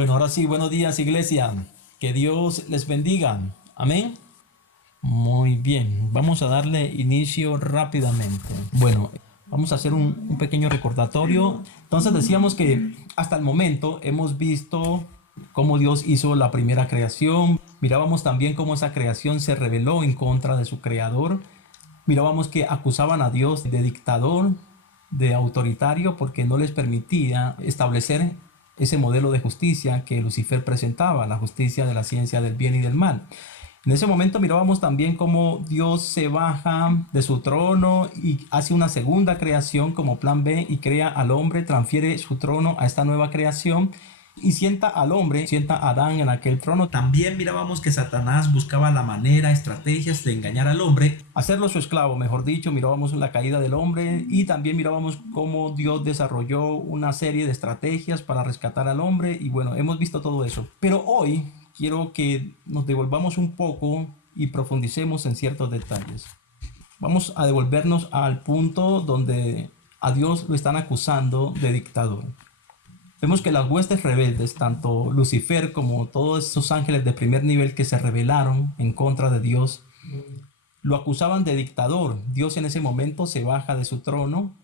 Bueno, ahora sí, buenos días, iglesia. Que Dios les bendiga. Amén. Muy bien, vamos a darle inicio rápidamente. Bueno, vamos a hacer un pequeño recordatorio. Entonces decíamos que hasta el momento hemos visto cómo Dios hizo la primera creación. Mirábamos también cómo esa creación se rebeló en contra de su creador. Mirábamos que acusaban a Dios de dictador, de autoritario, porque no les permitía establecer ese modelo de justicia que Lucifer presentaba, la justicia de la ciencia del bien y del mal. En ese momento mirábamos también cómo Dios se baja de su trono y hace una segunda creación como plan B y crea al hombre, transfiere su trono a esta nueva creación y sienta al hombre, sienta a Adán en aquel trono. También mirábamos que Satanás buscaba la manera, estrategias de engañar al hombre, hacerlo su esclavo, mejor dicho. Mirábamos la caída del hombre y también mirábamos cómo Dios desarrolló una serie de estrategias para rescatar al hombre y bueno, hemos visto todo eso. Pero hoy quiero que nos devolvamos un poco y profundicemos en ciertos detalles. Vamos a devolvernos al punto donde a Dios lo están acusando de dictador. Vemos que las huestes rebeldes, tanto Lucifer como todos esos ángeles de primer nivel que se rebelaron en contra de Dios, lo acusaban de dictador. Dios en ese momento se baja de su trono.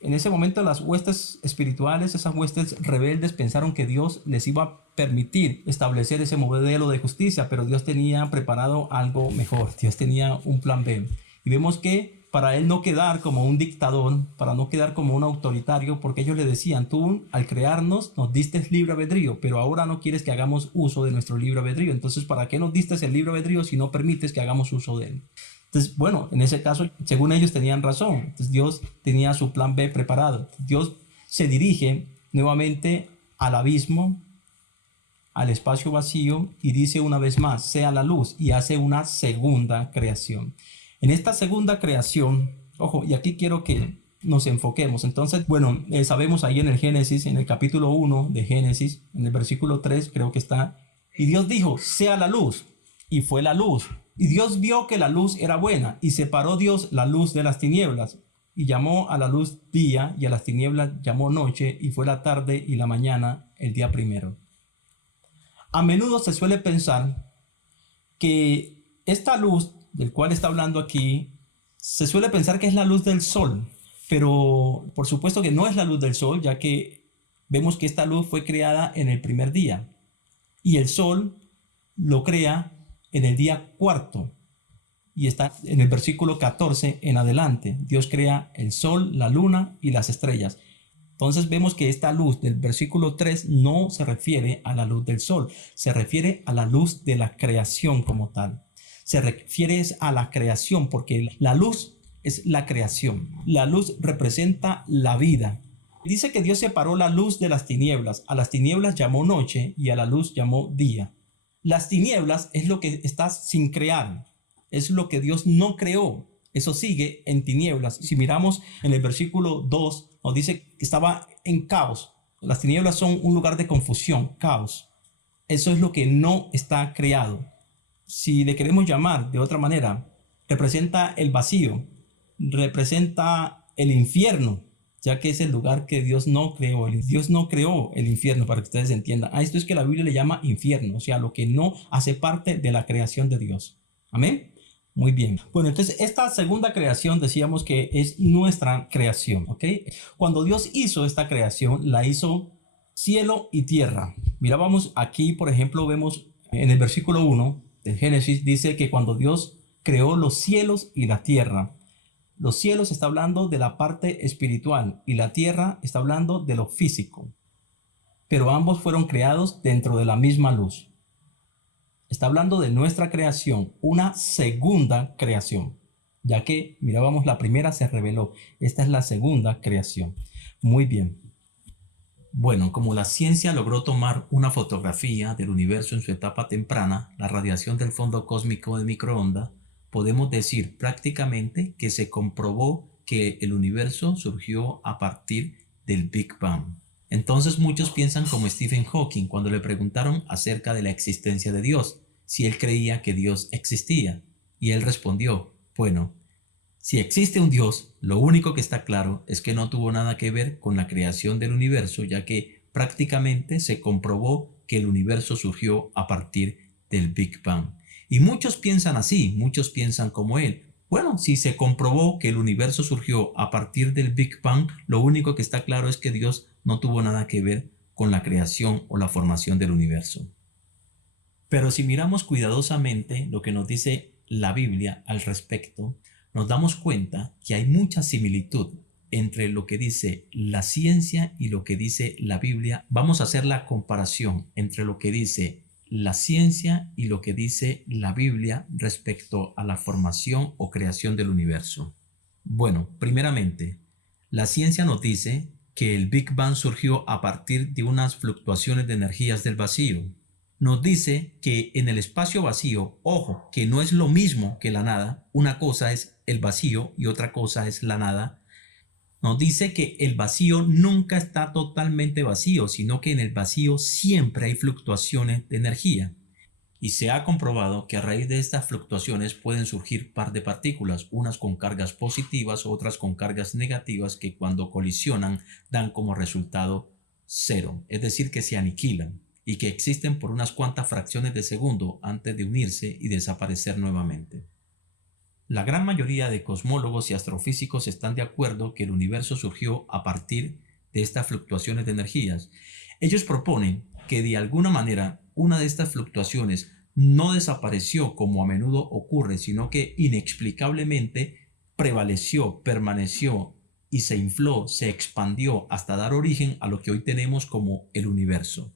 En ese momento las huestes espirituales, esas huestes rebeldes, pensaron que Dios les iba a permitir establecer ese modelo de justicia, pero Dios tenía preparado algo mejor. Dios tenía un plan B. Y vemos que para él no quedar como un dictador, para no quedar como un autoritario, porque ellos le decían, tú al crearnos nos diste libre albedrío, pero ahora no quieres que hagamos uso de nuestro libre albedrío. Entonces, ¿para qué nos diste el libre albedrío si no permites que hagamos uso de él? Entonces, bueno, en ese caso, según ellos tenían razón. Entonces, Dios tenía su plan B preparado. Dios se dirige nuevamente al abismo, al espacio vacío y dice una vez más, sea la luz, y hace una segunda creación. En esta segunda creación, ojo, y aquí quiero que nos enfoquemos. Entonces, bueno, sabemos ahí en el Génesis, en el capítulo 1 de Génesis, en el versículo 3 creo que está, y Dios dijo, sea la luz, y fue la luz. Y Dios vio que la luz era buena, y separó Dios la luz de las tinieblas, y llamó a la luz día, y a las tinieblas llamó noche, y fue la tarde y la mañana el día primero. A menudo se suele pensar que esta luz del cual está hablando aquí, se suele pensar que es la luz del sol, pero por supuesto que no es la luz del sol, ya que vemos que esta luz fue creada en el primer día, y el sol lo crea en el día cuarto, y está en el versículo 14 en adelante. Dios crea el sol, la luna y las estrellas. Entonces vemos que esta luz del versículo 3 no se refiere a la luz del sol, se refiere a la luz de la creación como tal. Se refiere a la creación porque la luz es la creación. La luz representa la vida. Dice que Dios separó la luz de las tinieblas. A las tinieblas llamó noche y a la luz llamó día. Las tinieblas es lo que está sin crear. Es lo que Dios no creó. Eso sigue en tinieblas. Si miramos en el versículo 2, nos dice que estaba en caos. Las tinieblas son un lugar de confusión, caos. Eso es lo que no está creado. Si le queremos llamar de otra manera, representa el vacío, representa el infierno, ya que es el lugar que Dios no creó. Dios no creó el infierno, para que ustedes entiendan. A esto es que la Biblia le llama infierno, o sea, lo que no hace parte de la creación de Dios. Amén. Muy bien. Bueno, entonces esta segunda creación decíamos que es nuestra creación, ¿ok? Cuando Dios hizo esta creación, la hizo cielo y tierra. Mirábamos aquí, por ejemplo, vemos en el versículo 1 de Génesis, dice que cuando Dios creó los cielos y la tierra, los cielos está hablando de la parte espiritual y la tierra está hablando de lo físico, pero ambos fueron creados dentro de la misma luz. Está hablando de nuestra creación, una segunda creación, ya que mirábamos la primera se reveló, esta es la segunda creación. Muy bien. Bueno, como la ciencia logró tomar una fotografía del universo en su etapa temprana, la radiación del fondo cósmico de microondas, podemos decir prácticamente que se comprobó que el universo surgió a partir del Big Bang. Entonces muchos piensan como Stephen Hawking cuando le preguntaron acerca de la existencia de Dios, si él creía que Dios existía. Y él respondió, bueno, si existe un Dios, lo único que está claro es que no tuvo nada que ver con la creación del universo, ya que Prácticamente se comprobó que el universo surgió a partir del Big Bang. Y muchos piensan así, muchos piensan como él. Bueno, si se comprobó que el universo surgió a partir del Big Bang, lo único que está claro es que Dios no tuvo nada que ver con la creación o la formación del universo. Pero si miramos cuidadosamente lo que nos dice la Biblia al respecto, nos damos cuenta que hay mucha similitud entre lo que dice la ciencia y lo que dice la Biblia. Vamos a hacer la comparación entre lo que dice la ciencia y lo que dice la Biblia respecto a la formación o creación del universo. Bueno, primeramente, la ciencia nos dice que el Big Bang surgió a partir de unas fluctuaciones de energías del vacío. Nos dice que en el espacio vacío, ojo, que no es lo mismo que la nada, una cosa es el vacío y otra cosa es la nada. Nos dice que el vacío nunca está totalmente vacío, sino que en el vacío siempre hay fluctuaciones de energía. Y se ha comprobado que a raíz de estas fluctuaciones pueden surgir par de partículas, unas con cargas positivas, otras con cargas negativas, que cuando colisionan dan como resultado cero, es decir, que se aniquilan y que existen por unas cuantas fracciones de segundo antes de unirse y desaparecer nuevamente. La gran mayoría de cosmólogos y astrofísicos están de acuerdo que el universo surgió a partir de estas fluctuaciones de energías. Ellos proponen que de alguna manera una de estas fluctuaciones no desapareció como a menudo ocurre, sino que inexplicablemente prevaleció, permaneció y se infló, se expandió hasta dar origen a lo que hoy tenemos como el universo,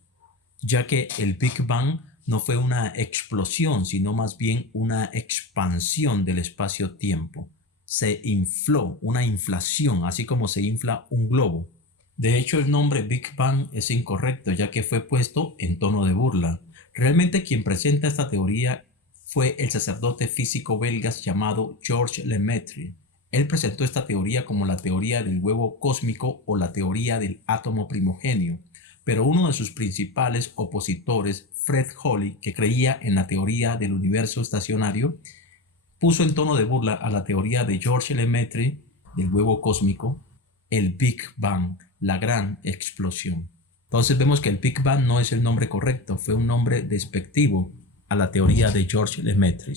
ya que el Big Bang no fue una explosión, sino más bien una expansión del espacio-tiempo. Se infló, una inflación, así como se infla un globo. De hecho, el nombre Big Bang es incorrecto, ya que fue puesto en tono de burla. Realmente quien presenta esta teoría fue el sacerdote físico belga llamado Georges Lemaitre. Él presentó esta teoría como la teoría del huevo cósmico o la teoría del átomo primogenio. Pero uno de sus principales opositores, Fred Hoyle, que creía en la teoría del universo estacionario, puso en tono de burla a la teoría de Georges Lemaitre del huevo cósmico, el Big Bang, la gran explosión. Entonces vemos que el Big Bang no es el nombre correcto, fue un nombre despectivo a la teoría de Georges Lemaitre.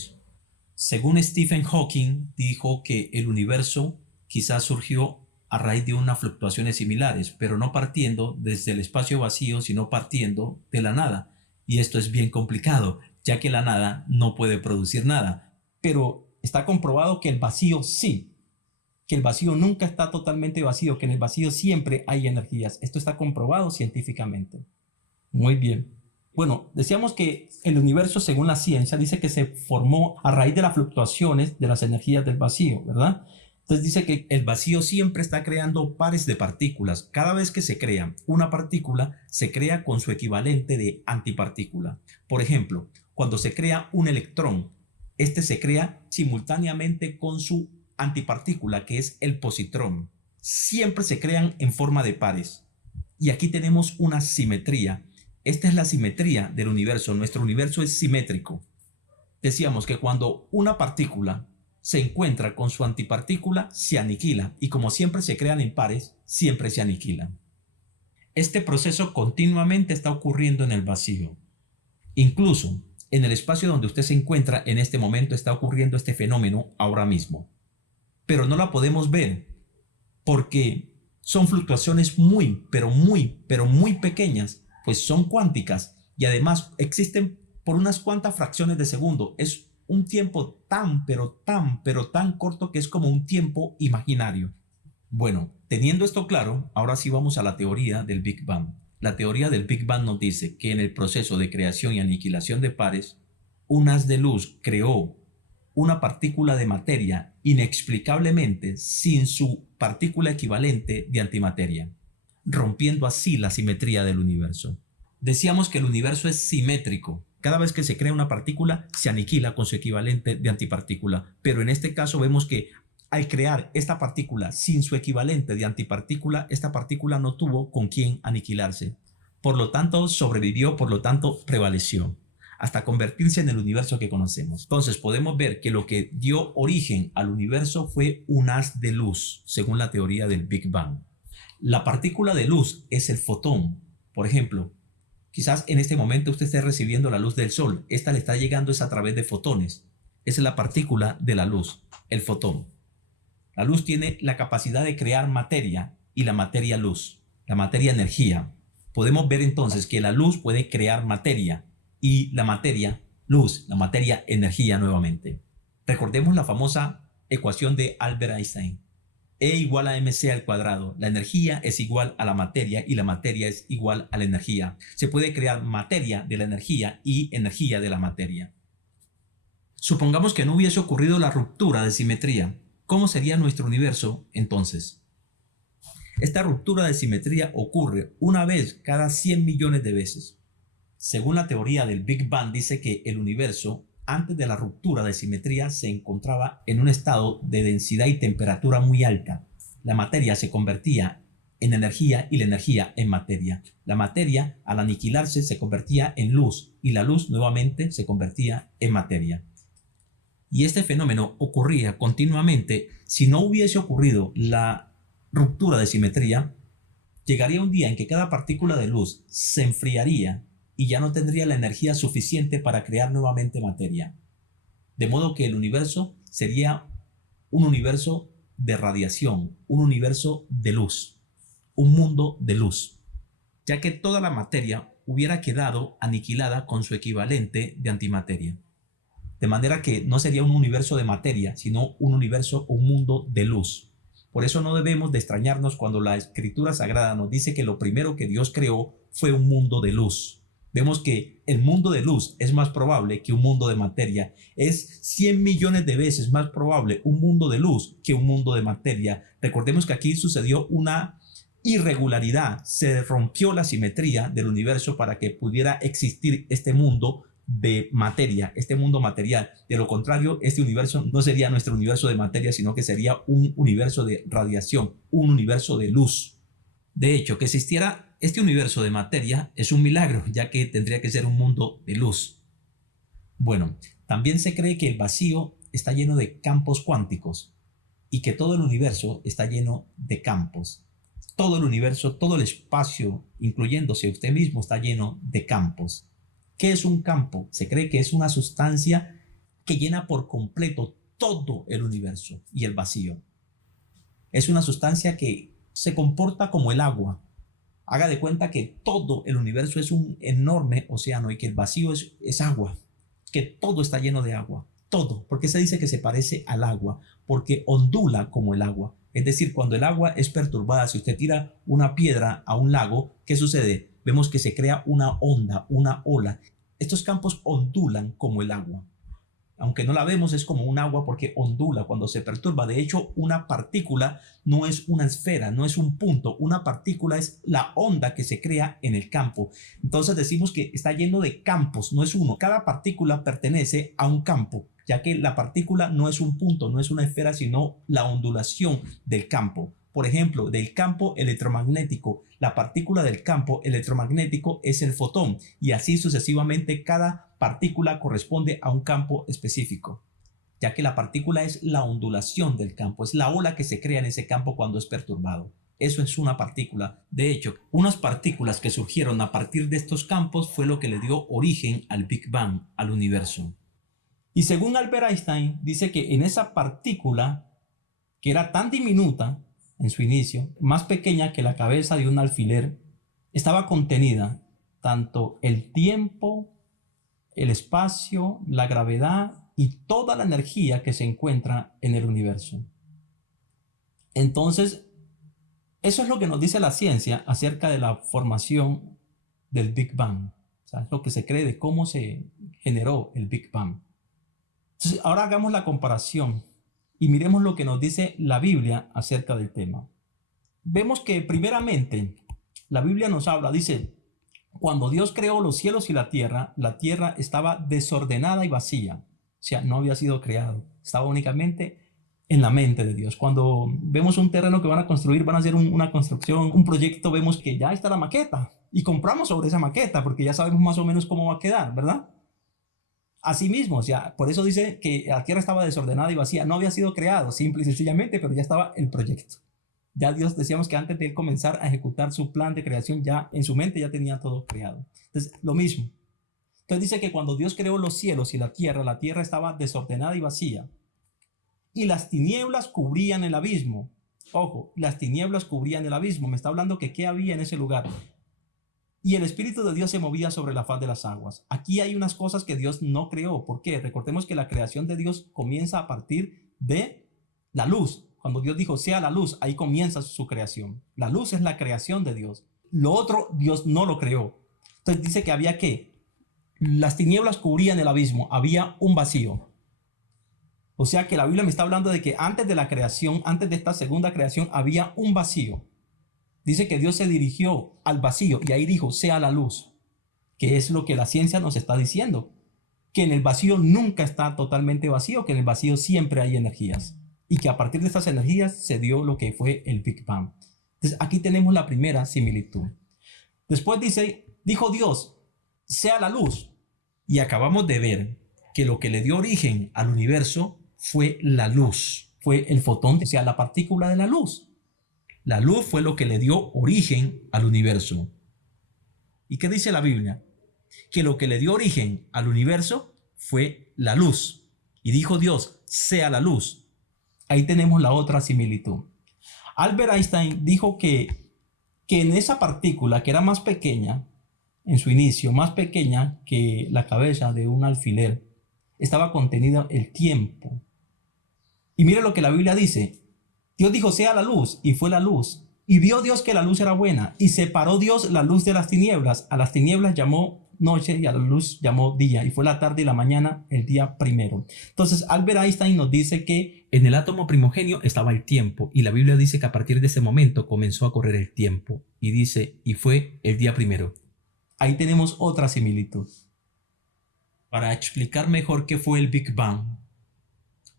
Según Stephen Hawking, dijo que el universo quizás surgió a raíz de unas fluctuaciones similares, pero no partiendo desde el espacio vacío, sino partiendo de la nada. Y esto es bien complicado, ya que la nada no puede producir nada. Pero está comprobado que el vacío sí, que el vacío nunca está totalmente vacío, que en el vacío siempre hay energías. Esto está comprobado científicamente. Muy bien. Bueno, decíamos que el universo, según la ciencia, dice que se formó a raíz de las fluctuaciones de las energías del vacío, ¿verdad? Entonces dice que el vacío siempre está creando pares de partículas. Cada vez que se crea una partícula, se crea con su equivalente de antipartícula. Por ejemplo, cuando se crea un electrón, este se crea simultáneamente con su antipartícula, que es el positrón. Siempre se crean en forma de pares. Y aquí tenemos una simetría. Esta es la simetría del universo. Nuestro universo es simétrico. Decíamos que cuando una partícula se encuentra con su antipartícula, se aniquila, y como siempre se crean en pares, siempre se aniquilan. Este proceso continuamente está ocurriendo en el vacío. Incluso en el espacio donde usted se encuentra en este momento está ocurriendo este fenómeno ahora mismo. Pero no la podemos ver porque son fluctuaciones muy pequeñas, pues son cuánticas y además existen por unas cuantas fracciones de segundo. Es un tiempo tan corto que es como un tiempo imaginario. Bueno, teniendo esto claro, ahora sí vamos a la teoría del Big Bang. La teoría del Big Bang nos dice que en el proceso de creación y aniquilación de pares, un haz de luz creó una partícula de materia inexplicablemente sin su partícula equivalente de antimateria, rompiendo así la simetría del universo. Decíamos que el universo es simétrico. Cada vez que se crea una partícula, se aniquila con su equivalente de antipartícula. Pero en este caso vemos que al crear esta partícula sin su equivalente de antipartícula, esta partícula no tuvo con quién aniquilarse. Por lo tanto, sobrevivió, por lo tanto, prevaleció, hasta convertirse en el universo que conocemos. Entonces podemos ver que lo que dio origen al universo fue un haz de luz, según la teoría del Big Bang. La partícula de luz es el fotón. Por ejemplo, quizás en este momento usted esté recibiendo la luz del sol. Esta le está llegando es a través de fotones. Esa es la partícula de la luz, el fotón. La luz tiene la capacidad de crear materia y la materia luz, la materia energía. Podemos ver entonces que la luz puede crear materia y la materia luz, la materia energía nuevamente. Recordemos la famosa ecuación de Albert Einstein. E igual a mc al cuadrado. La energía es igual a la materia y la materia es igual a la energía. Se puede crear materia de la energía y energía de la materia. Supongamos que no hubiese ocurrido la ruptura de simetría. ¿Cómo sería nuestro universo entonces? Esta ruptura de simetría ocurre una vez cada 100 millones de veces. Según la teoría del Big Bang, dice que el universo, antes de la ruptura de simetría, se encontraba en un estado de densidad y temperatura muy alta. La materia se convertía en energía y la energía en materia. La materia, al aniquilarse, se convertía en luz y la luz nuevamente se convertía en materia. Y este fenómeno ocurría continuamente. Si no hubiese ocurrido la ruptura de simetría, llegaría un día en que cada partícula de luz se enfriaría y ya no tendría la energía suficiente para crear nuevamente materia. De modo que el universo sería un universo de radiación, un universo de luz, un mundo de luz, ya que toda la materia hubiera quedado aniquilada con su equivalente de antimateria. De manera que no sería un universo de materia, sino un universo, un mundo de luz. Por eso no debemos de extrañarnos cuando la Escritura Sagrada nos dice que lo primero que Dios creó fue un mundo de luz. Vemos que el mundo de luz es más probable que un mundo de materia. Es 100 millones de veces más probable un mundo de luz que un mundo de materia. Recordemos que aquí sucedió una irregularidad. Se rompió la simetría del universo para que pudiera existir este mundo de materia, este mundo material. De lo contrario, este universo no sería nuestro universo de materia, sino que sería un universo de radiación, un universo de luz. De hecho, que existiera este universo de materia es un milagro, ya que tendría que ser un mundo de luz. Bueno, también se cree que el vacío está lleno de campos cuánticos y que todo el universo está lleno de campos. Todo el universo, todo el espacio, incluyéndose usted mismo, está lleno de campos. ¿Qué es un campo? Se cree que es una sustancia que llena por completo todo el universo y el vacío. Es una sustancia que se comporta como el agua. Haga de cuenta que todo el universo es un enorme océano y que el vacío es agua, que todo está lleno de agua, todo. ¿Por qué se dice que se parece al agua? Porque ondula como el agua. Es decir, cuando el agua es perturbada, si usted tira una piedra a un lago, ¿qué sucede? Vemos que se crea una onda, una ola. Estos campos ondulan como el agua. Aunque no la vemos, es como un agua porque ondula cuando se perturba. De hecho, una partícula no es una esfera, no es un punto. Una partícula es la onda que se crea en el campo. Entonces decimos que está lleno de campos, no es uno. Cada partícula pertenece a un campo, ya que la partícula no es un punto, no es una esfera, sino la ondulación del campo. Por ejemplo, del campo electromagnético, la partícula del campo electromagnético es el fotón y así sucesivamente cada partícula corresponde a un campo específico, ya que la partícula es la ondulación del campo, es la ola que se crea en ese campo cuando es perturbado. Eso es una partícula. De hecho, unas partículas que surgieron a partir de estos campos fue lo que le dio origen al Big Bang, al universo. Y según Albert Einstein, dice que en esa partícula, que era tan diminuta en su inicio, más pequeña que la cabeza de un alfiler, estaba contenida tanto el tiempo, el espacio, la gravedad y toda la energía que se encuentra en el universo. Entonces, eso es lo que nos dice la ciencia acerca de la formación del Big Bang. O sea, es lo que se cree de cómo se generó el Big Bang. Entonces, ahora hagamos la comparación y miremos lo que nos dice la Biblia acerca del tema. Vemos que primeramente la Biblia nos habla, dice, cuando Dios creó los cielos y la tierra estaba desordenada y vacía. O sea, no había sido creado. Estaba únicamente en la mente de Dios. Cuando vemos un terreno que van a construir, van a hacer una construcción, un proyecto, vemos que ya está la maqueta y compramos sobre esa maqueta porque ya sabemos más o menos cómo va a quedar, ¿verdad? Asimismo, o sea, por eso dice que la tierra estaba desordenada y vacía. No había sido creado, simple y sencillamente, pero ya estaba el proyecto. Ya Dios, decíamos que antes de él comenzar a ejecutar su plan de creación, ya en su mente ya tenía todo creado. Entonces, lo mismo. Entonces dice que cuando Dios creó los cielos y la tierra estaba desordenada y vacía. Y las tinieblas cubrían el abismo. Ojo, las tinieblas cubrían el abismo. Me está hablando que qué había en ese lugar. Y el Espíritu de Dios se movía sobre la faz de las aguas. Aquí hay unas cosas que Dios no creó. ¿Por qué? Recordemos que la creación de Dios comienza a partir de la luz. Cuando Dios dijo, sea la luz, ahí comienza su creación. La luz es la creación de Dios. Lo otro, Dios no lo creó. Entonces dice que había que las tinieblas cubrían el abismo, había un vacío. O sea que la Biblia me está hablando de que antes de la creación, antes de esta segunda creación, había un vacío. Dice que Dios se dirigió al vacío y ahí dijo, sea la luz, que es lo que la ciencia nos está diciendo, que en el vacío nunca está totalmente vacío, que en el vacío siempre hay energías y que a partir de estas energías se dio lo que fue el Big Bang. Entonces aquí tenemos la primera similitud. Después dice, dijo Dios, sea la luz, y acabamos de ver que lo que le dio origen al universo fue la luz, fue el fotón, o sea, la partícula de la luz. La luz fue lo que le dio origen al universo. ¿Y qué dice la Biblia? Que lo que le dio origen al universo fue la luz. Y dijo Dios, sea la luz. Ahí tenemos la otra similitud. Albert Einstein dijo que en esa partícula que era más pequeña, en su inicio, más pequeña que la cabeza de un alfiler, estaba contenido el tiempo. Y mire lo que la Biblia dice. Dios dijo, sea la luz, y fue la luz. Y vio Dios que la luz era buena, y separó Dios la luz de las tinieblas. A las tinieblas llamó noche, y a la luz llamó día, y fue la tarde y la mañana el día primero. Entonces, Albert Einstein nos dice que en el átomo primogenio estaba el tiempo, y la Biblia dice que a partir de ese momento comenzó a correr el tiempo, y dice, y fue el día primero. Ahí tenemos otra similitud. Para explicar mejor qué fue el Big Bang,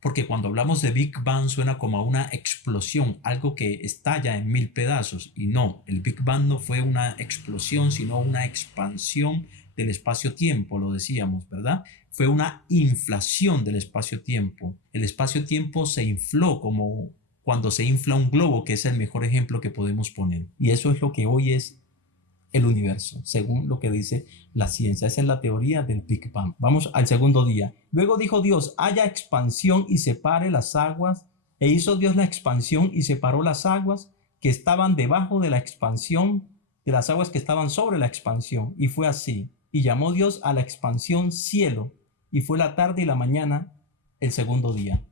porque cuando hablamos de Big Bang suena como a una explosión, algo que estalla en 1000 pedazos. Y no, el Big Bang no fue una explosión, sino una expansión del espacio-tiempo, lo decíamos, ¿verdad? Fue una inflación del espacio-tiempo. El espacio-tiempo se infló como cuando se infla un globo, que es el mejor ejemplo que podemos poner. Y eso es lo que hoy es el universo, según lo que dice la ciencia. Esa es la teoría del Big Bang. Vamos al segundo día. Luego dijo Dios, haya expansión y separe las aguas. E hizo Dios la expansión y separó las aguas que estaban debajo de la expansión de las aguas que estaban sobre la expansión. Y fue así. Y llamó Dios a la expansión cielo. Y fue la tarde y la mañana el segundo día.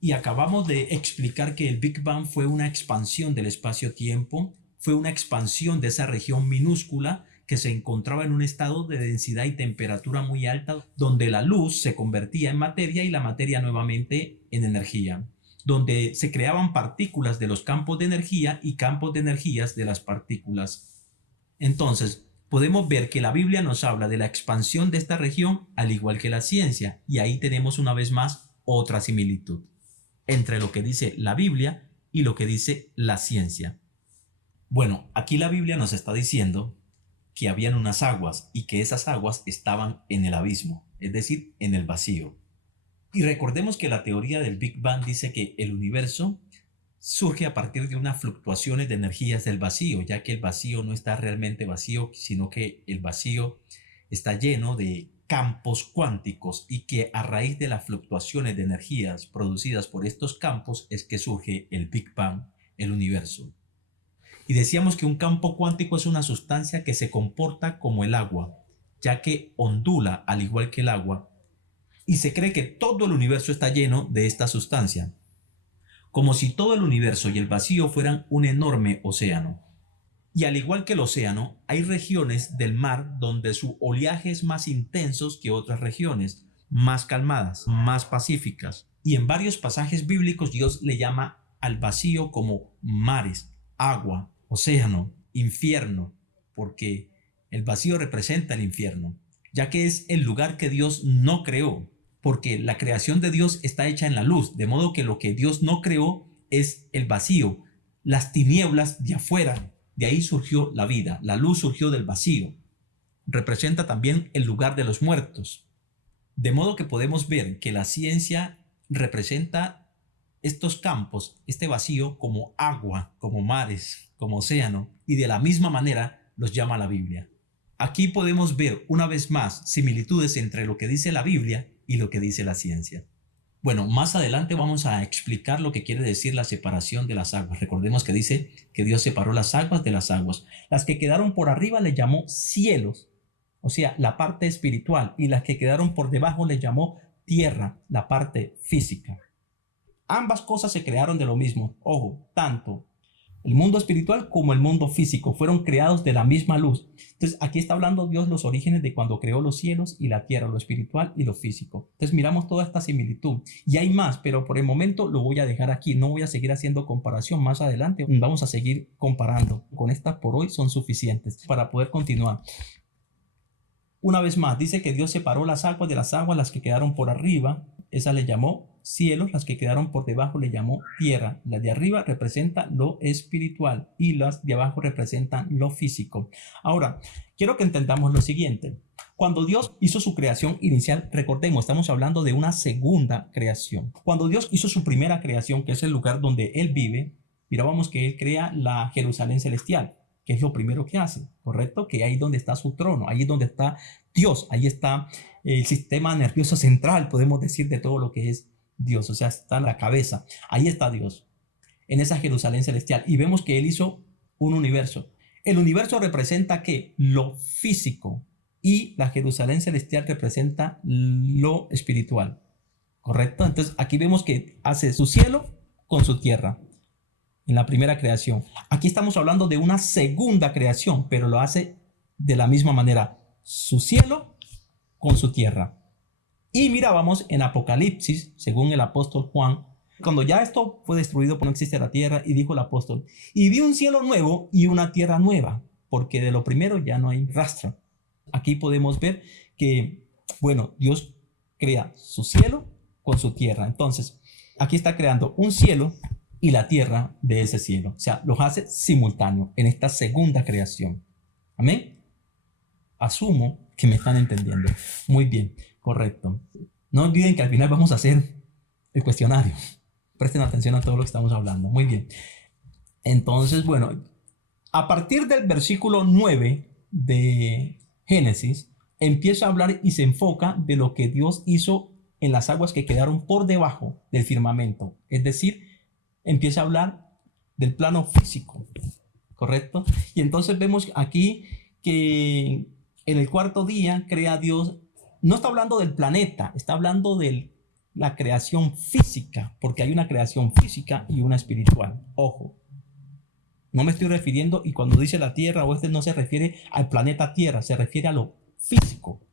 Y acabamos de explicar que el Big Bang fue una expansión del espacio-tiempo. Fue una expansión de esa región minúscula que se encontraba en un estado de densidad y temperatura muy alta, donde la luz se convertía en materia y la materia nuevamente en energía, donde se creaban partículas de los campos de energía y campos de energías de las partículas. Entonces, podemos ver que la Biblia nos habla de la expansión de esta región, al igual que la ciencia, y ahí tenemos una vez más otra similitud entre lo que dice la Biblia y lo que dice la ciencia. Bueno, aquí la Biblia nos está diciendo que habían unas aguas y que esas aguas estaban en el abismo, es decir, en el vacío. Y recordemos que la teoría del Big Bang dice que el universo surge a partir de unas fluctuaciones de energías del vacío, ya que el vacío no está realmente vacío, sino que el vacío está lleno de campos cuánticos y que a raíz de las fluctuaciones de energías producidas por estos campos es que surge el Big Bang, el universo. Y decíamos que un campo cuántico es una sustancia que se comporta como el agua, ya que ondula al igual que el agua, y se cree que todo el universo está lleno de esta sustancia, como si todo el universo y el vacío fueran un enorme océano. Y al igual que el océano, hay regiones del mar donde su oleaje es más intenso que otras regiones, más calmadas, más pacíficas. Y en varios pasajes bíblicos Dios le llama al vacío como mares, agua, océano, infierno, porque el vacío representa el infierno, ya que es el lugar que Dios no creó, porque la creación de Dios está hecha en la luz, de modo que lo que Dios no creó es el vacío, las tinieblas de afuera. De ahí surgió la vida, la luz surgió del vacío. Representa también el lugar de los muertos. De modo que podemos ver que la ciencia representa estos campos, este vacío, como agua, como mares, como océano, y de la misma manera los llama la Biblia. Aquí podemos ver una vez más similitudes entre lo que dice la Biblia y lo que dice la ciencia. Bueno, más adelante vamos a explicar lo que quiere decir la separación de las aguas. Recordemos que dice que Dios separó las aguas de las aguas. Las que quedaron por arriba le llamó cielos, o sea, la parte espiritual, y las que quedaron por debajo le llamó tierra, la parte física. Ambas cosas se crearon de lo mismo. Ojo, tanto el mundo espiritual como el mundo físico fueron creados de la misma luz. Entonces, aquí está hablando Dios los orígenes de cuando creó los cielos y la tierra, lo espiritual y lo físico. Entonces, miramos toda esta similitud. Y hay más, pero por el momento lo voy a dejar aquí. No voy a seguir haciendo comparación. Más adelante vamos a seguir comparando. Con estas por hoy son suficientes para poder continuar. Una vez más, dice que Dios separó las aguas de las aguas, las que quedaron por arriba, esa le llamó cielos, las que quedaron por debajo le llamó tierra. Las de arriba representan lo espiritual y las de abajo representan lo físico. Ahora, quiero que entendamos lo siguiente. Cuando Dios hizo su creación inicial, recordemos, estamos hablando de una segunda creación. Cuando Dios hizo su primera creación, que es el lugar donde Él vive, mirábamos que Él crea la Jerusalén celestial, que es lo primero que hace, ¿correcto? Que ahí es donde está su trono, ahí es donde está Dios, ahí está el sistema nervioso central, podemos decir, de todo lo que es Dios, o sea, está en la cabeza, ahí está Dios, en esa Jerusalén celestial, y vemos que Él hizo un universo. El universo representa ¿qué? Lo físico, y la Jerusalén celestial representa lo espiritual, ¿correcto? Entonces aquí vemos que hace su cielo con su tierra. En la primera creación. Aquí estamos hablando de una segunda creación, pero lo hace de la misma manera. Su cielo con su tierra. Y mirábamos en Apocalipsis, según el apóstol Juan, cuando ya esto fue destruido, no existe la tierra, y dijo el apóstol, y vi un cielo nuevo y una tierra nueva, porque de lo primero ya no hay rastro. Aquí podemos ver que, bueno, Dios crea su cielo con su tierra. Entonces, aquí está creando un cielo y la tierra de ese cielo. O sea, los hace simultáneo en esta segunda creación. Amén. Asumo que me están entendiendo. Muy bien, correcto. No olviden que al final vamos a hacer el cuestionario. Presten atención a todo lo que estamos hablando. Muy bien. Entonces, bueno, a partir del versículo 9 de Génesis, empieza a hablar y se enfoca de lo que Dios hizo en las aguas que quedaron por debajo del firmamento. Es decir, empieza a hablar del plano físico, ¿correcto? Y entonces vemos aquí que en el cuarto día crea Dios, no está hablando del planeta, está hablando de la creación física, porque hay una creación física y una espiritual. Ojo, no me estoy refiriendo, y cuando dice la tierra o no se refiere al planeta Tierra, se refiere a lo físico.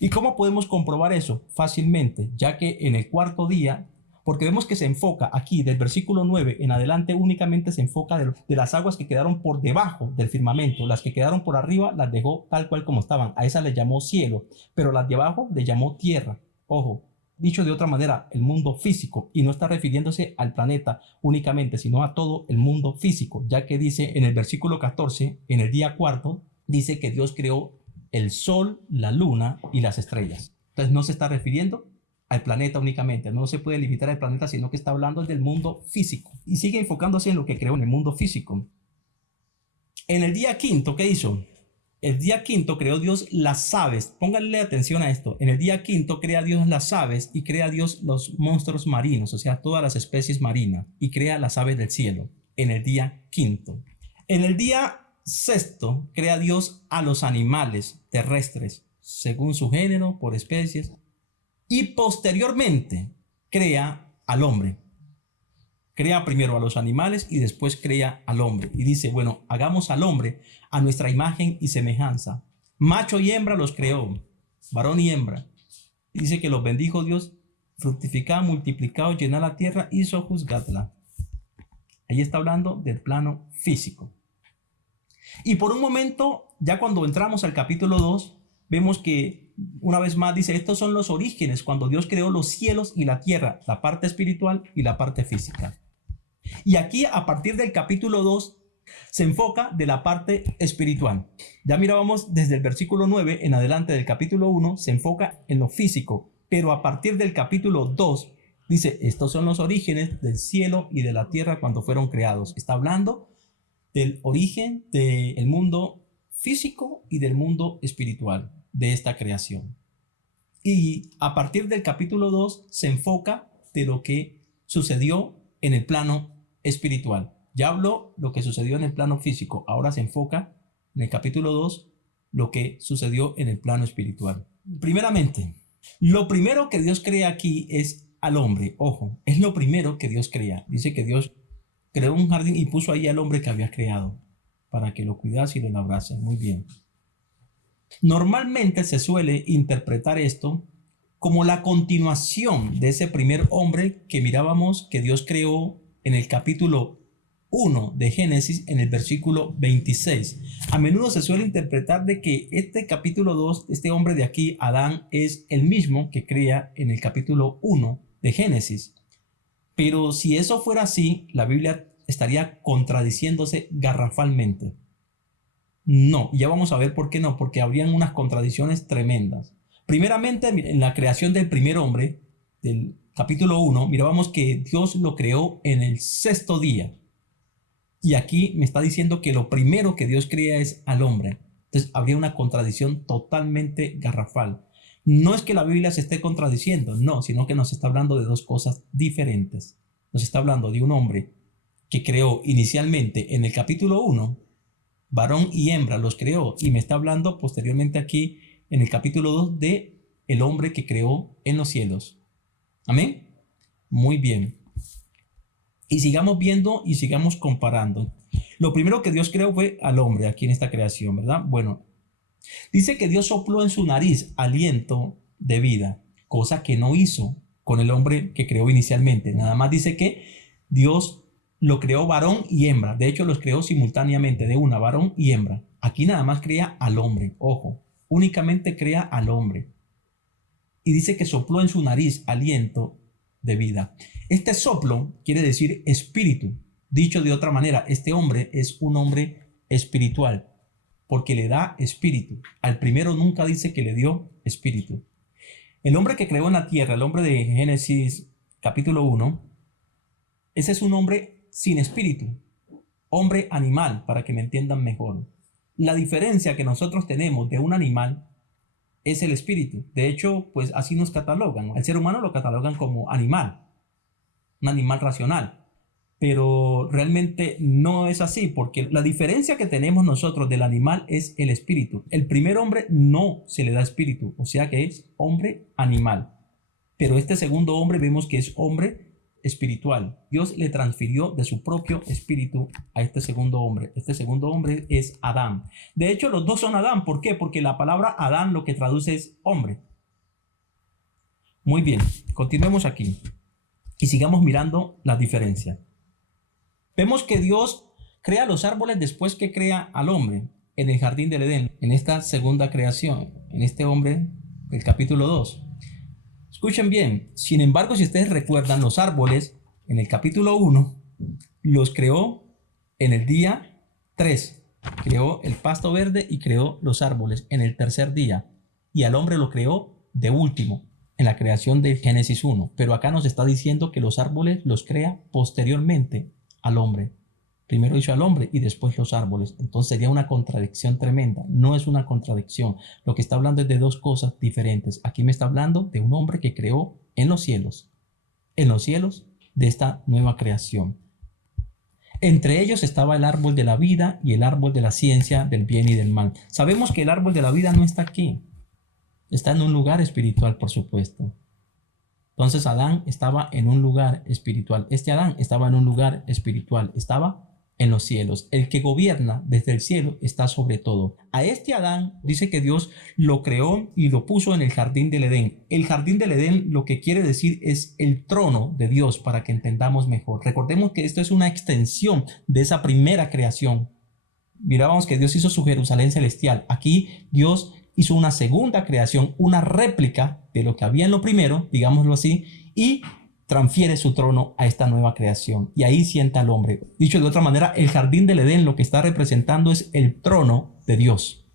¿Y cómo podemos comprobar eso? Fácilmente, ya que en el cuarto día, porque vemos que se enfoca aquí del versículo 9 en adelante, únicamente se enfoca de las aguas que quedaron por debajo del firmamento. Las que quedaron por arriba las dejó tal cual como estaban. A esas le llamó cielo, pero las de abajo le llamó tierra. Ojo, dicho de otra manera, el mundo físico, y no está refiriéndose al planeta únicamente, sino a todo el mundo físico, ya que dice en el versículo 14, en el día cuarto, dice que Dios creó el sol, la luna y las estrellas. Entonces no se está refiriendo al planeta únicamente, no se puede limitar al planeta, sino que está hablando del mundo físico y sigue enfocándose en lo que creó en el mundo físico. En el día quinto, ¿qué hizo? El día quinto creó Dios las aves. Pónganle atención a esto. En el día quinto crea Dios las aves y crea Dios los monstruos marinos, o sea, todas las especies marinas, y crea las aves del cielo en el día quinto. En el día sexto crea Dios a los animales terrestres según su género, por especies, y posteriormente crea al hombre. Crea primero a los animales y después crea al hombre. Y dice, bueno, hagamos al hombre a nuestra imagen y semejanza. Macho y hembra los creó, varón y hembra. Y dice que los bendijo Dios, fructificad, multiplicad, llenad la tierra y sojuzgadla. Ahí está hablando del plano físico. Y por un momento, ya cuando entramos al capítulo 2, vemos que una vez más dice, estos son los orígenes cuando Dios creó los cielos y la tierra, la parte espiritual y la parte física. Y aquí a partir del capítulo 2 se enfoca de la parte espiritual. Ya mirábamos desde el versículo 9 en adelante del capítulo 1 se enfoca en lo físico, pero a partir del capítulo 2 Dice, estos son los orígenes del cielo y de la tierra cuando fueron creados. Está hablando del origen del mundo físico y del mundo espiritual de esta creación. Y a partir del capítulo 2 se enfoca de lo que sucedió en el plano espiritual. Ya habló lo que sucedió en el plano físico, ahora se enfoca en el capítulo 2 lo que sucedió en el plano espiritual. Primeramente, lo primero que Dios crea aquí es al hombre. Ojo, es lo primero que Dios crea. Dice que Dios creó un jardín y puso ahí al hombre que había creado para que lo cuidase y lo labrase. Muy bien. Normalmente se suele interpretar esto como la continuación de ese primer hombre que mirábamos que Dios creó en el capítulo 1 de Génesis en el versículo 26. A menudo se suele interpretar de que este capítulo 2, este hombre de aquí, Adán, es el mismo que crea en el capítulo 1 de Génesis. Pero si eso fuera así, la Biblia estaría contradiciéndose garrafalmente. No, ya vamos a ver por qué no, porque habrían unas contradicciones tremendas. Primeramente, en la creación del primer hombre, del capítulo 1, mirábamos que Dios lo creó en el sexto día. Y aquí me está diciendo que lo primero que Dios crea es al hombre. Entonces habría una contradicción totalmente garrafal. No es que la Biblia se esté contradiciendo, no, sino que nos está hablando de dos cosas diferentes. Nos está hablando de un hombre que creó inicialmente en el capítulo 1, varón y hembra los creó, y me está hablando posteriormente aquí en el capítulo 2 de el hombre que creó en los cielos. Amén. Muy bien. Y sigamos viendo y sigamos comparando. Lo primero que Dios creó fue al hombre aquí en esta creación, ¿verdad? Bueno, dice que Dios sopló en su nariz aliento de vida, cosa que no hizo con el hombre que creó inicialmente. Nada más dice que Dios lo creó varón y hembra. De hecho, los creó simultáneamente, de una, varón y hembra. Aquí nada más crea al hombre. Ojo, únicamente crea al hombre. Y dice que sopló en su nariz aliento de vida. Este soplo quiere decir espíritu. Dicho de otra manera, este hombre es un hombre espiritual, porque le da espíritu. Al primero nunca dice que le dio espíritu. El hombre que creó en la tierra, el hombre de Génesis capítulo 1, ese es un hombre sin espíritu, hombre animal, para que me entiendan mejor. La diferencia que nosotros tenemos de un animal es el espíritu. De hecho, pues así nos catalogan. El ser humano lo catalogan como animal, un animal racional. Pero realmente no es así, porque la diferencia que tenemos nosotros del animal es el espíritu. El primer hombre no se le da espíritu, o sea que es hombre animal. Pero este segundo hombre vemos que es hombre espiritual. Dios le transfirió de su propio espíritu a este segundo hombre. Este segundo hombre es Adán. De hecho, los dos son Adán. ¿Por qué? Porque la palabra Adán lo que traduce es hombre. Muy bien, continuemos aquí y sigamos mirando la diferencia. Vemos que Dios crea los árboles después que crea al hombre en el jardín del Edén, en esta segunda creación, en este hombre del capítulo 2. Escuchen bien, sin embargo, si ustedes recuerdan, los árboles en el capítulo 1 los creó en el día 3. Creó el pasto verde y creó los árboles en el tercer día. Y al hombre lo creó de último, en la creación de Génesis 1. Pero acá nos está diciendo que los árboles los crea posteriormente al hombre. Primero hizo al hombre y después los árboles. Entonces sería una contradicción tremenda. No es una contradicción. Lo que está hablando es de dos cosas diferentes. Aquí me está hablando de un hombre que creó en los cielos de esta nueva creación. Entre ellos estaba el árbol de la vida y el árbol de la ciencia del bien y del mal. Sabemos que el árbol de la vida no está aquí. Está en un lugar espiritual, por supuesto. Entonces Adán estaba en un lugar espiritual. Este Adán estaba en un lugar espiritual. Estaba en los cielos. El que gobierna desde el cielo está sobre todo. A este Adán dice que Dios lo creó y lo puso en el jardín del Edén. El jardín del Edén lo que quiere decir es el trono de Dios, para que entendamos mejor. Recordemos que esto es una extensión de esa primera creación. Mirábamos que Dios hizo su Jerusalén celestial. Aquí Dios hizo una segunda creación, una réplica de lo que había en lo primero, digámoslo así, y transfiere su trono a esta nueva creación. Y ahí sienta al hombre. Dicho de otra manera, el jardín del Edén lo que está representando es el trono de Dios.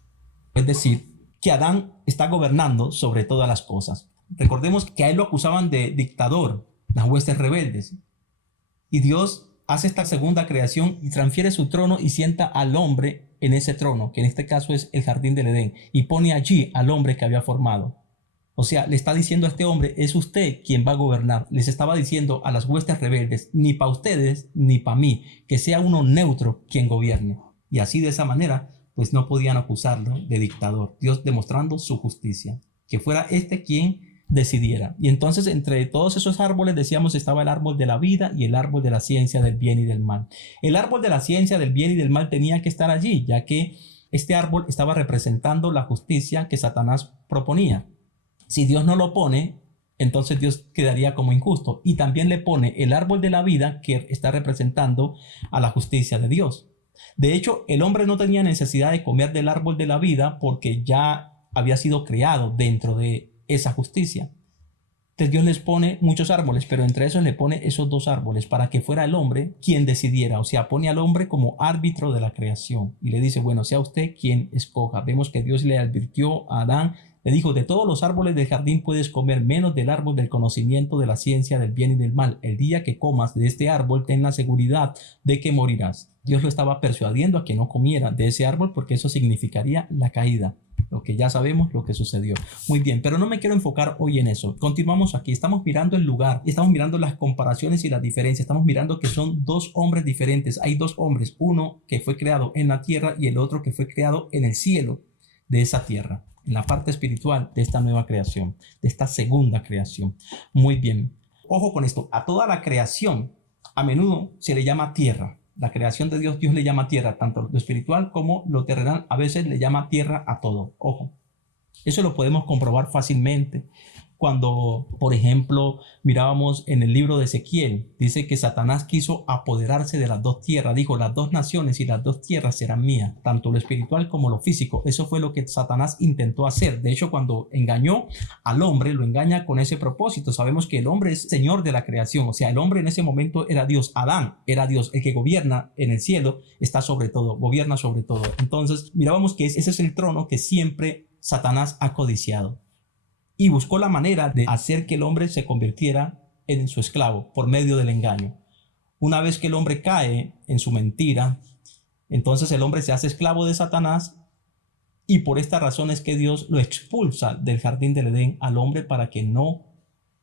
Es decir, que Adán está gobernando sobre todas las cosas. Recordemos que a él lo acusaban de dictador. las huestes rebeldes. Y Dios hace esta segunda creación y transfiere su trono y sienta al hombre en ese trono, que en este caso es el jardín del Edén, y pone allí al hombre que había formado. O sea, le está diciendo a este hombre, es usted quien va a gobernar. Les estaba diciendo a las huestes rebeldes, ni para ustedes ni para mí, que sea uno neutro quien gobierne. Y así de esa manera, pues no podían acusarlo de dictador. Dios demostrando su justicia, que fuera este quien decidiera. Y entonces entre todos esos árboles, decíamos, estaba el árbol de la vida y el árbol de la ciencia del bien y del mal. El árbol de la ciencia del bien y del mal tenía que estar allí, ya que este árbol estaba representando la justicia que Satanás proponía. Si Dios no lo pone, entonces Dios quedaría como injusto. Y también le pone el árbol de la vida, que está representando a la justicia de Dios. De hecho, el hombre no tenía necesidad de comer del árbol de la vida porque ya había sido creado dentro de esa justicia. Entonces Dios les pone muchos árboles, pero entre esos le pone esos dos árboles para que fuera el hombre quien decidiera. O sea, pone al hombre como árbitro de la creación y le dice, bueno, sea usted quien escoja. Vemos que Dios le advirtió a Adán, le dijo, de todos los árboles del jardín puedes comer, menos del árbol del conocimiento de la ciencia del bien y del mal. El día que comas de este árbol, ten la seguridad de que morirás. Dios lo estaba persuadiendo a que no comiera de ese árbol porque eso significaría la caída. Lo que ya sabemos, lo que sucedió. Muy bien, pero no me quiero enfocar hoy en eso. Continuamos aquí. Estamos mirando el lugar y estamos mirando las comparaciones y las diferencias. Estamos mirando que son dos hombres diferentes. Hay dos hombres, uno que fue creado en la tierra y el otro que fue creado en el cielo de esa tierra, en la parte espiritual de esta nueva creación, de esta segunda creación. Muy bien. Ojo con esto. A toda la creación a menudo se le llama tierra. La creación de Dios, Dios le llama tierra, tanto lo espiritual como lo terrenal, a veces le llama tierra a todo. Ojo, eso lo podemos comprobar fácilmente. Cuando, por ejemplo, mirábamos en el libro de Ezequiel, dice que Satanás quiso apoderarse de las dos tierras. Dijo, las dos naciones y las dos tierras serán mías, tanto lo espiritual como lo físico. Eso fue lo que Satanás intentó hacer. De hecho, cuando engañó al hombre, lo engaña con ese propósito. Sabemos que el hombre es señor de la creación. O sea, el hombre en ese momento era Dios. Adán era Dios. El que gobierna en el cielo está sobre todo, gobierna sobre todo. Entonces, mirábamos que ese es el trono que siempre Satanás ha codiciado. Y buscó la manera de hacer que el hombre se convirtiera en su esclavo por medio del engaño. Una vez que el hombre cae en su mentira, entonces el hombre se hace esclavo de Satanás y por esta razón es que Dios lo expulsa del jardín del Edén al hombre para que no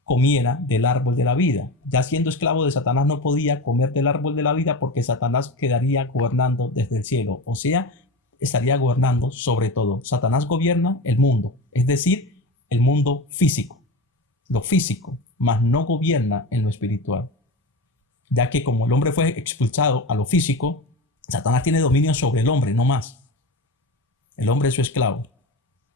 comiera del árbol de la vida. Ya siendo esclavo de Satanás no podía comer del árbol de la vida porque Satanás quedaría gobernando desde el cielo, o sea, estaría gobernando sobre todo. Satanás gobierna el mundo, es decir, el mundo físico, lo físico, mas no gobierna en lo espiritual. Ya que como el hombre fue expulsado a lo físico, Satanás tiene dominio sobre el hombre, no más. El hombre es su esclavo.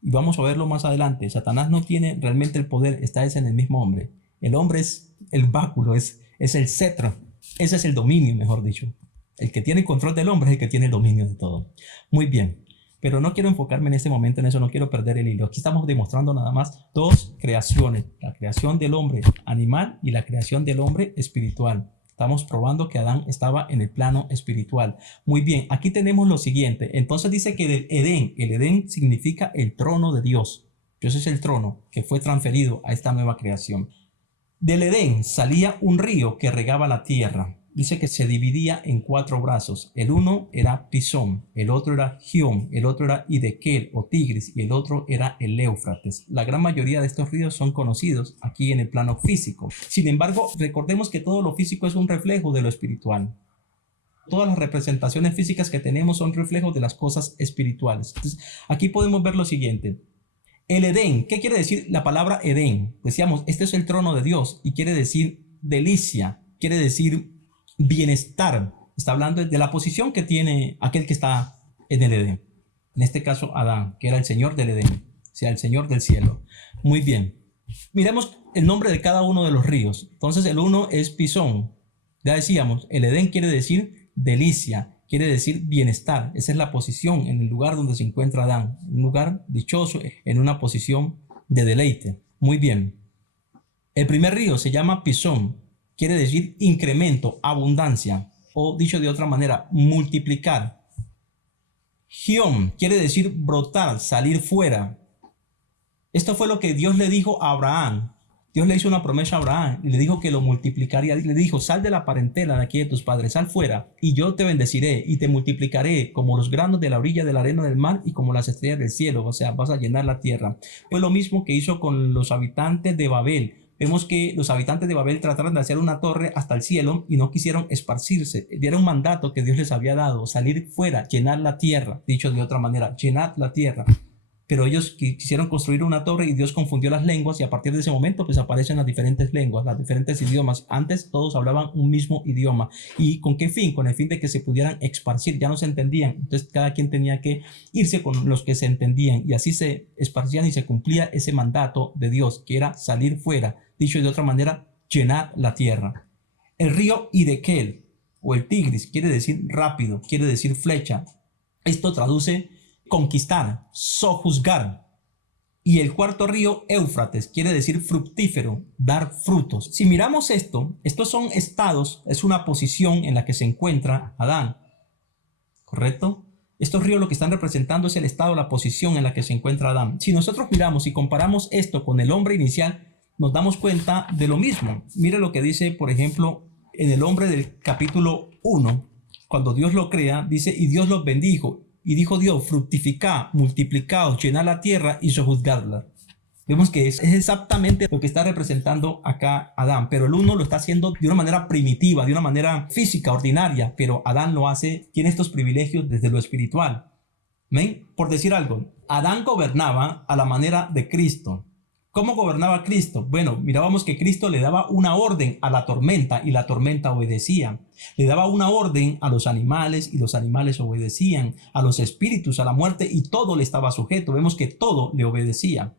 Y vamos a verlo más adelante. Satanás no tiene realmente el poder, está en el mismo hombre. El hombre es el báculo, es el cetro. Ese es el dominio, mejor dicho. El que tiene el control del hombre es el que tiene el dominio de todo. Muy bien. Pero no quiero enfocarme en este momento en eso, no quiero perder el hilo. Aquí estamos demostrando nada más dos creaciones. La creación del hombre animal y la creación del hombre espiritual. Estamos probando que Adán estaba en el plano espiritual. Muy bien, aquí tenemos lo siguiente. Entonces dice que del Edén, el Edén significa el trono de Dios. Ese es el trono que fue transferido a esta nueva creación. Del Edén salía un río que regaba la tierra. Dice que se dividía en 4 brazos. El uno era Pisón, el otro era Gión, el otro era Hidekel o Tigris y el otro era el Éufrates. La gran mayoría de estos ríos son conocidos aquí en el plano físico. Sin embargo, recordemos que todo lo físico es un reflejo de lo espiritual. Todas las representaciones físicas que tenemos son reflejos de las cosas espirituales. Entonces, aquí podemos ver lo siguiente. El Edén, ¿qué quiere decir la palabra Edén? Decíamos, este es el trono de Dios y quiere decir delicia, quiere decir bienestar. Está hablando de la posición que tiene aquel que está en el Edén. En este caso, Adán, que era el señor del Edén, o sea, el señor del cielo. Muy bien. Miremos el nombre de cada uno de los ríos. Entonces, el uno es Pisón. Ya decíamos, el Edén quiere decir delicia, quiere decir bienestar. Esa es la posición en el lugar donde se encuentra Adán. Un lugar dichoso, en una posición de deleite. Muy bien. El primer río se llama Pisón. Quiere decir incremento, abundancia, o dicho de otra manera, multiplicar. Gión quiere decir brotar, salir fuera. Esto fue lo que Dios le dijo a Abraham. Dios le hizo una promesa a Abraham y le dijo que lo multiplicaría. Y le dijo, sal de la parentela de aquí de tus padres, sal fuera y yo te bendeciré y te multiplicaré como los granos de la orilla de la arena del mar y como las estrellas del cielo. O sea, vas a llenar la tierra. Fue lo mismo que hizo con los habitantes de Babel. Vemos que los habitantes de Babel trataron de hacer una torre hasta el cielo y no quisieron esparcirse. Era un mandato que Dios les había dado, salir fuera, llenar la tierra. Dicho de otra manera, llenar la tierra. Pero ellos quisieron construir una torre y Dios confundió las lenguas y a partir de ese momento pues aparecen las diferentes lenguas, los diferentes idiomas. Antes todos hablaban un mismo idioma. ¿Y con qué fin? Con el fin de que se pudieran esparcir. Ya no se entendían. Entonces cada quien tenía que irse con los que se entendían y así se esparcían y se cumplía ese mandato de Dios, que era salir fuera. Dicho de otra manera, llenar la tierra. El río Hiddekel o el Tigris quiere decir rápido, quiere decir flecha. Esto traduce conquistar, sojuzgar. Y el cuarto río, Éufrates, quiere decir fructífero, dar frutos. Si miramos esto, estos son estados, es una posición en la que se encuentra Adán. ¿Correcto? Estos ríos lo que están representando es el estado, la posición en la que se encuentra Adán. Si nosotros miramos y comparamos esto con el hombre inicial, nos damos cuenta de lo mismo. Mire lo que dice, por ejemplo, en el hombre del capítulo 1, cuando Dios lo crea, dice, y Dios los bendijo. Y dijo Dios, fructificad, multiplicaos, llenad la tierra y sojuzgadla. Vemos que es exactamente lo que está representando acá Adán, pero el uno lo está haciendo de una manera primitiva, de una manera física, ordinaria, pero Adán lo hace, tiene estos privilegios desde lo espiritual. ¿Ven? Por decir algo, Adán gobernaba a la manera de Cristo. ¿Cómo gobernaba Cristo? Bueno, mirábamos que Cristo le daba una orden a la tormenta y la tormenta obedecía. Le daba una orden a los animales y los animales obedecían. A los espíritus, a la muerte y todo le estaba sujeto. Vemos que todo le obedecía.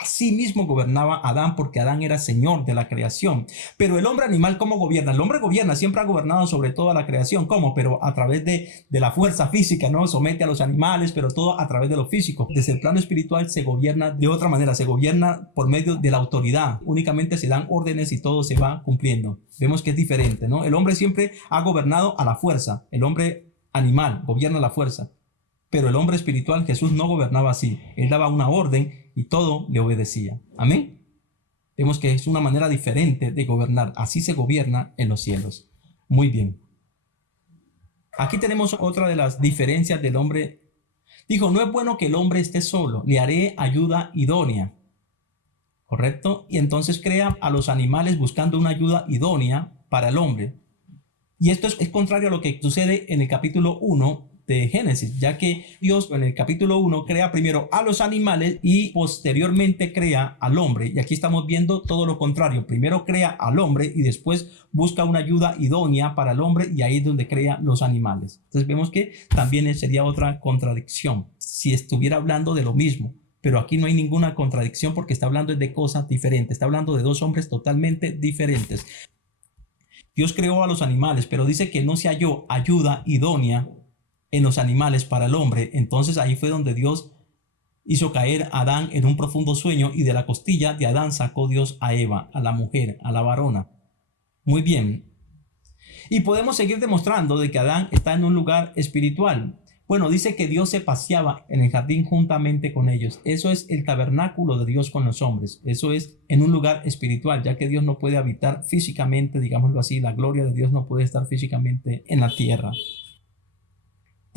Así mismo gobernaba Adán porque Adán era señor de la creación. Pero el hombre animal, ¿cómo gobierna? El hombre gobierna, siempre ha gobernado sobre toda la creación. ¿Cómo? Pero a través de la fuerza física, ¿no? Somete a los animales, pero todo a través de lo físico. Desde el plano espiritual se gobierna de otra manera, se gobierna por medio de la autoridad. Únicamente se dan órdenes y todo se va cumpliendo. Vemos que es diferente, ¿no? El hombre siempre ha gobernado a la fuerza. El hombre animal gobierna a la fuerza. Pero el hombre espiritual, Jesús, no gobernaba así. Él daba una orden y todo le obedecía. Amén. Vemos que es una manera diferente de gobernar. Así se gobierna en los cielos. Muy bien. Aquí tenemos otra de las diferencias del hombre. Dijo, no es bueno que el hombre esté solo. Le haré ayuda idónea. ¿Correcto? Y entonces crea a los animales buscando una ayuda idónea para el hombre. Y esto es contrario a lo que sucede en el capítulo 1 de Génesis, ya que Dios en el capítulo 1 crea primero a los animales y posteriormente crea al hombre. Y aquí estamos viendo todo lo contrario. Primero crea al hombre y después busca una ayuda idónea para el hombre y ahí es donde crea los animales. Entonces vemos que también sería otra contradicción si estuviera hablando de lo mismo. Pero aquí no hay ninguna contradicción porque está hablando de cosas diferentes. Está hablando de dos hombres totalmente diferentes. Dios creó a los animales, pero dice que no se halló ayuda idónea en los animales para el hombre. Entonces ahí fue donde Dios hizo caer a Adán en un profundo sueño y de la costilla de Adán sacó Dios a Eva, a la mujer, a la varona. Muy bien. Y podemos seguir demostrando de que Adán está en un lugar espiritual. Bueno, dice que Dios se paseaba en el jardín juntamente con ellos. Eso es el tabernáculo de Dios con los hombres. Eso es en un lugar espiritual, ya que Dios no puede habitar físicamente, digámoslo así. La gloria de Dios no puede estar físicamente en la tierra.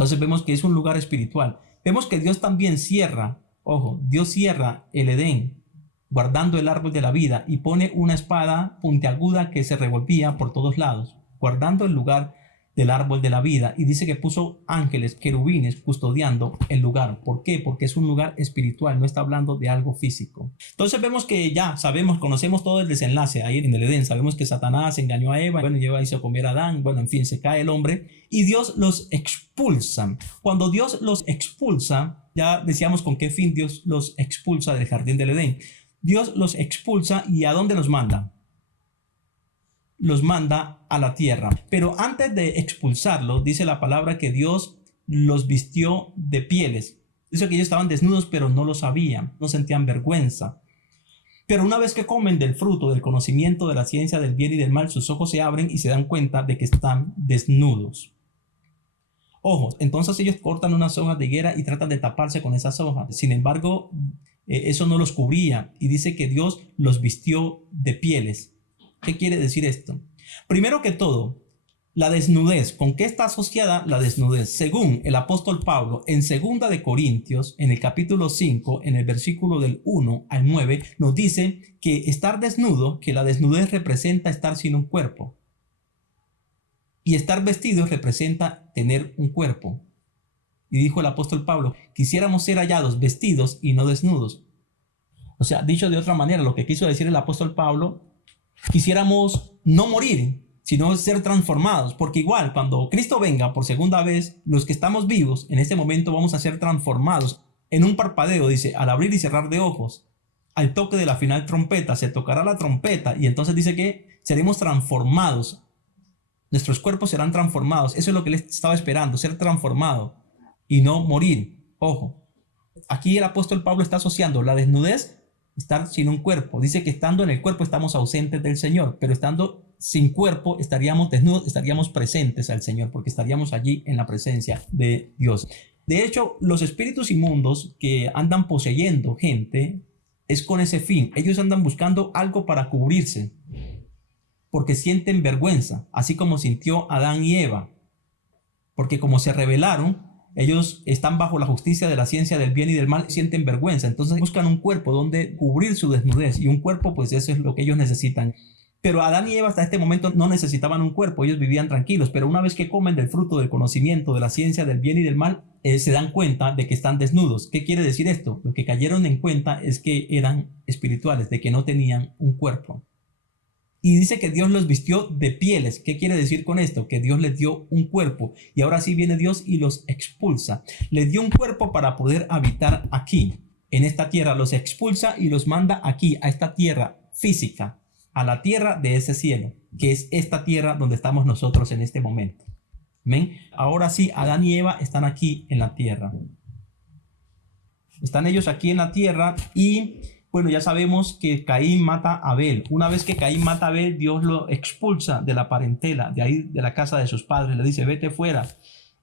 Entonces vemos que es un lugar espiritual. Vemos que Dios también cierra, ojo, Dios cierra el Edén guardando el árbol de la vida y pone una espada puntiaguda que se revolvía por todos lados, guardando el lugar del árbol de la vida. Y dice que puso ángeles, querubines, custodiando el lugar. ¿Por qué? Porque es un lugar espiritual, no está hablando de algo físico. Entonces vemos que ya sabemos, conocemos todo el desenlace ahí en el Edén. Sabemos que Satanás engañó a Eva, bueno, y Eva hizo comer a Adán, bueno, en fin, se cae el hombre y Dios los expulsa. Cuando Dios los expulsa, ya decíamos con qué fin Dios los expulsa del jardín del Edén. Dios los expulsa y ¿a dónde los manda? Los manda a la tierra. Pero antes de expulsarlos, dice la palabra que Dios los vistió de pieles. Dice que ellos estaban desnudos, pero no lo sabían, no sentían vergüenza. Pero una vez que comen del fruto del conocimiento de la ciencia del bien y del mal, sus ojos se abren y se dan cuenta de que están desnudos. Ojo, entonces ellos cortan unas hojas de higuera y tratan de taparse con esas hojas. Sin embargo, eso no los cubría, y dice que Dios los vistió de pieles. ¿Qué quiere decir esto? Primero que todo, la desnudez. ¿Con qué está asociada la desnudez? Según el apóstol Pablo, en 2 de Corintios, en el capítulo 5, en el versículo del 1 al 9, nos dice que estar desnudo, que la desnudez representa estar sin un cuerpo. Y estar vestido representa tener un cuerpo. Y dijo el apóstol Pablo, quisiéramos ser hallados vestidos y no desnudos. O sea, dicho de otra manera, lo que quiso decir el apóstol Pablo, quisiéramos no morir, sino ser transformados, porque igual cuando Cristo venga por segunda vez, los que estamos vivos en este momento vamos a ser transformados en un parpadeo, dice, al abrir y cerrar de ojos, al toque de la final trompeta, se tocará la trompeta y entonces dice que seremos transformados, nuestros cuerpos serán transformados. Eso es lo que él estaba esperando, ser transformado y no morir. Ojo, aquí el apóstol Pablo está asociando la desnudez, estar sin un cuerpo. Dice que estando en el cuerpo estamos ausentes del Señor, pero estando sin cuerpo estaríamos desnudos, estaríamos presentes al Señor, porque estaríamos allí en la presencia de Dios. De hecho, los espíritus inmundos que andan poseyendo gente es con ese fin. Ellos andan buscando algo para cubrirse, porque sienten vergüenza, así como sintió Adán y Eva, porque como se rebelaron, ellos están bajo la justicia de la ciencia del bien y del mal, sienten vergüenza, entonces buscan un cuerpo donde cubrir su desnudez, y un cuerpo, pues eso es lo que ellos necesitan. Pero Adán y Eva hasta este momento no necesitaban un cuerpo, ellos vivían tranquilos, pero una vez que comen del fruto del conocimiento de la ciencia del bien y del mal, se dan cuenta de que están desnudos. ¿Qué quiere decir esto? Lo que cayeron en cuenta es que eran espirituales, de que no tenían un cuerpo. Y dice que Dios los vistió de pieles. ¿Qué quiere decir con esto? Que Dios les dio un cuerpo. Y ahora sí viene Dios y los expulsa. Les dio un cuerpo para poder habitar aquí, en esta tierra. Los expulsa y los manda aquí, a esta tierra física, a la tierra de ese cielo, que es esta tierra donde estamos nosotros en este momento. ¿Ven? Ahora sí, Adán y Eva están aquí en la tierra. Están ellos aquí en la tierra y... bueno, ya sabemos que Caín mata a Abel. Una vez que Caín mata a Abel, Dios lo expulsa de la parentela, de ahí, de la casa de sus padres. Le dice, vete fuera.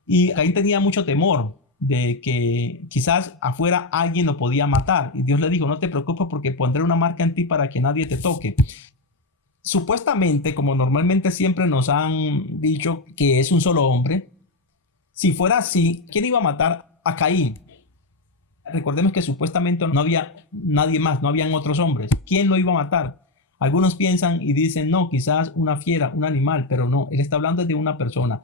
Y Caín tenía mucho temor de que quizás afuera alguien lo podía matar. Y Dios le dijo, no te preocupes porque pondré una marca en ti para que nadie te toque. Supuestamente, como normalmente siempre nos han dicho que es un solo hombre, si fuera así, ¿quién iba a matar a Caín? Recordemos que supuestamente no había nadie más, no habían otros hombres. ¿Quién lo iba a matar? Algunos piensan y dicen, no, quizás una fiera, un animal, pero no, él está hablando de una persona.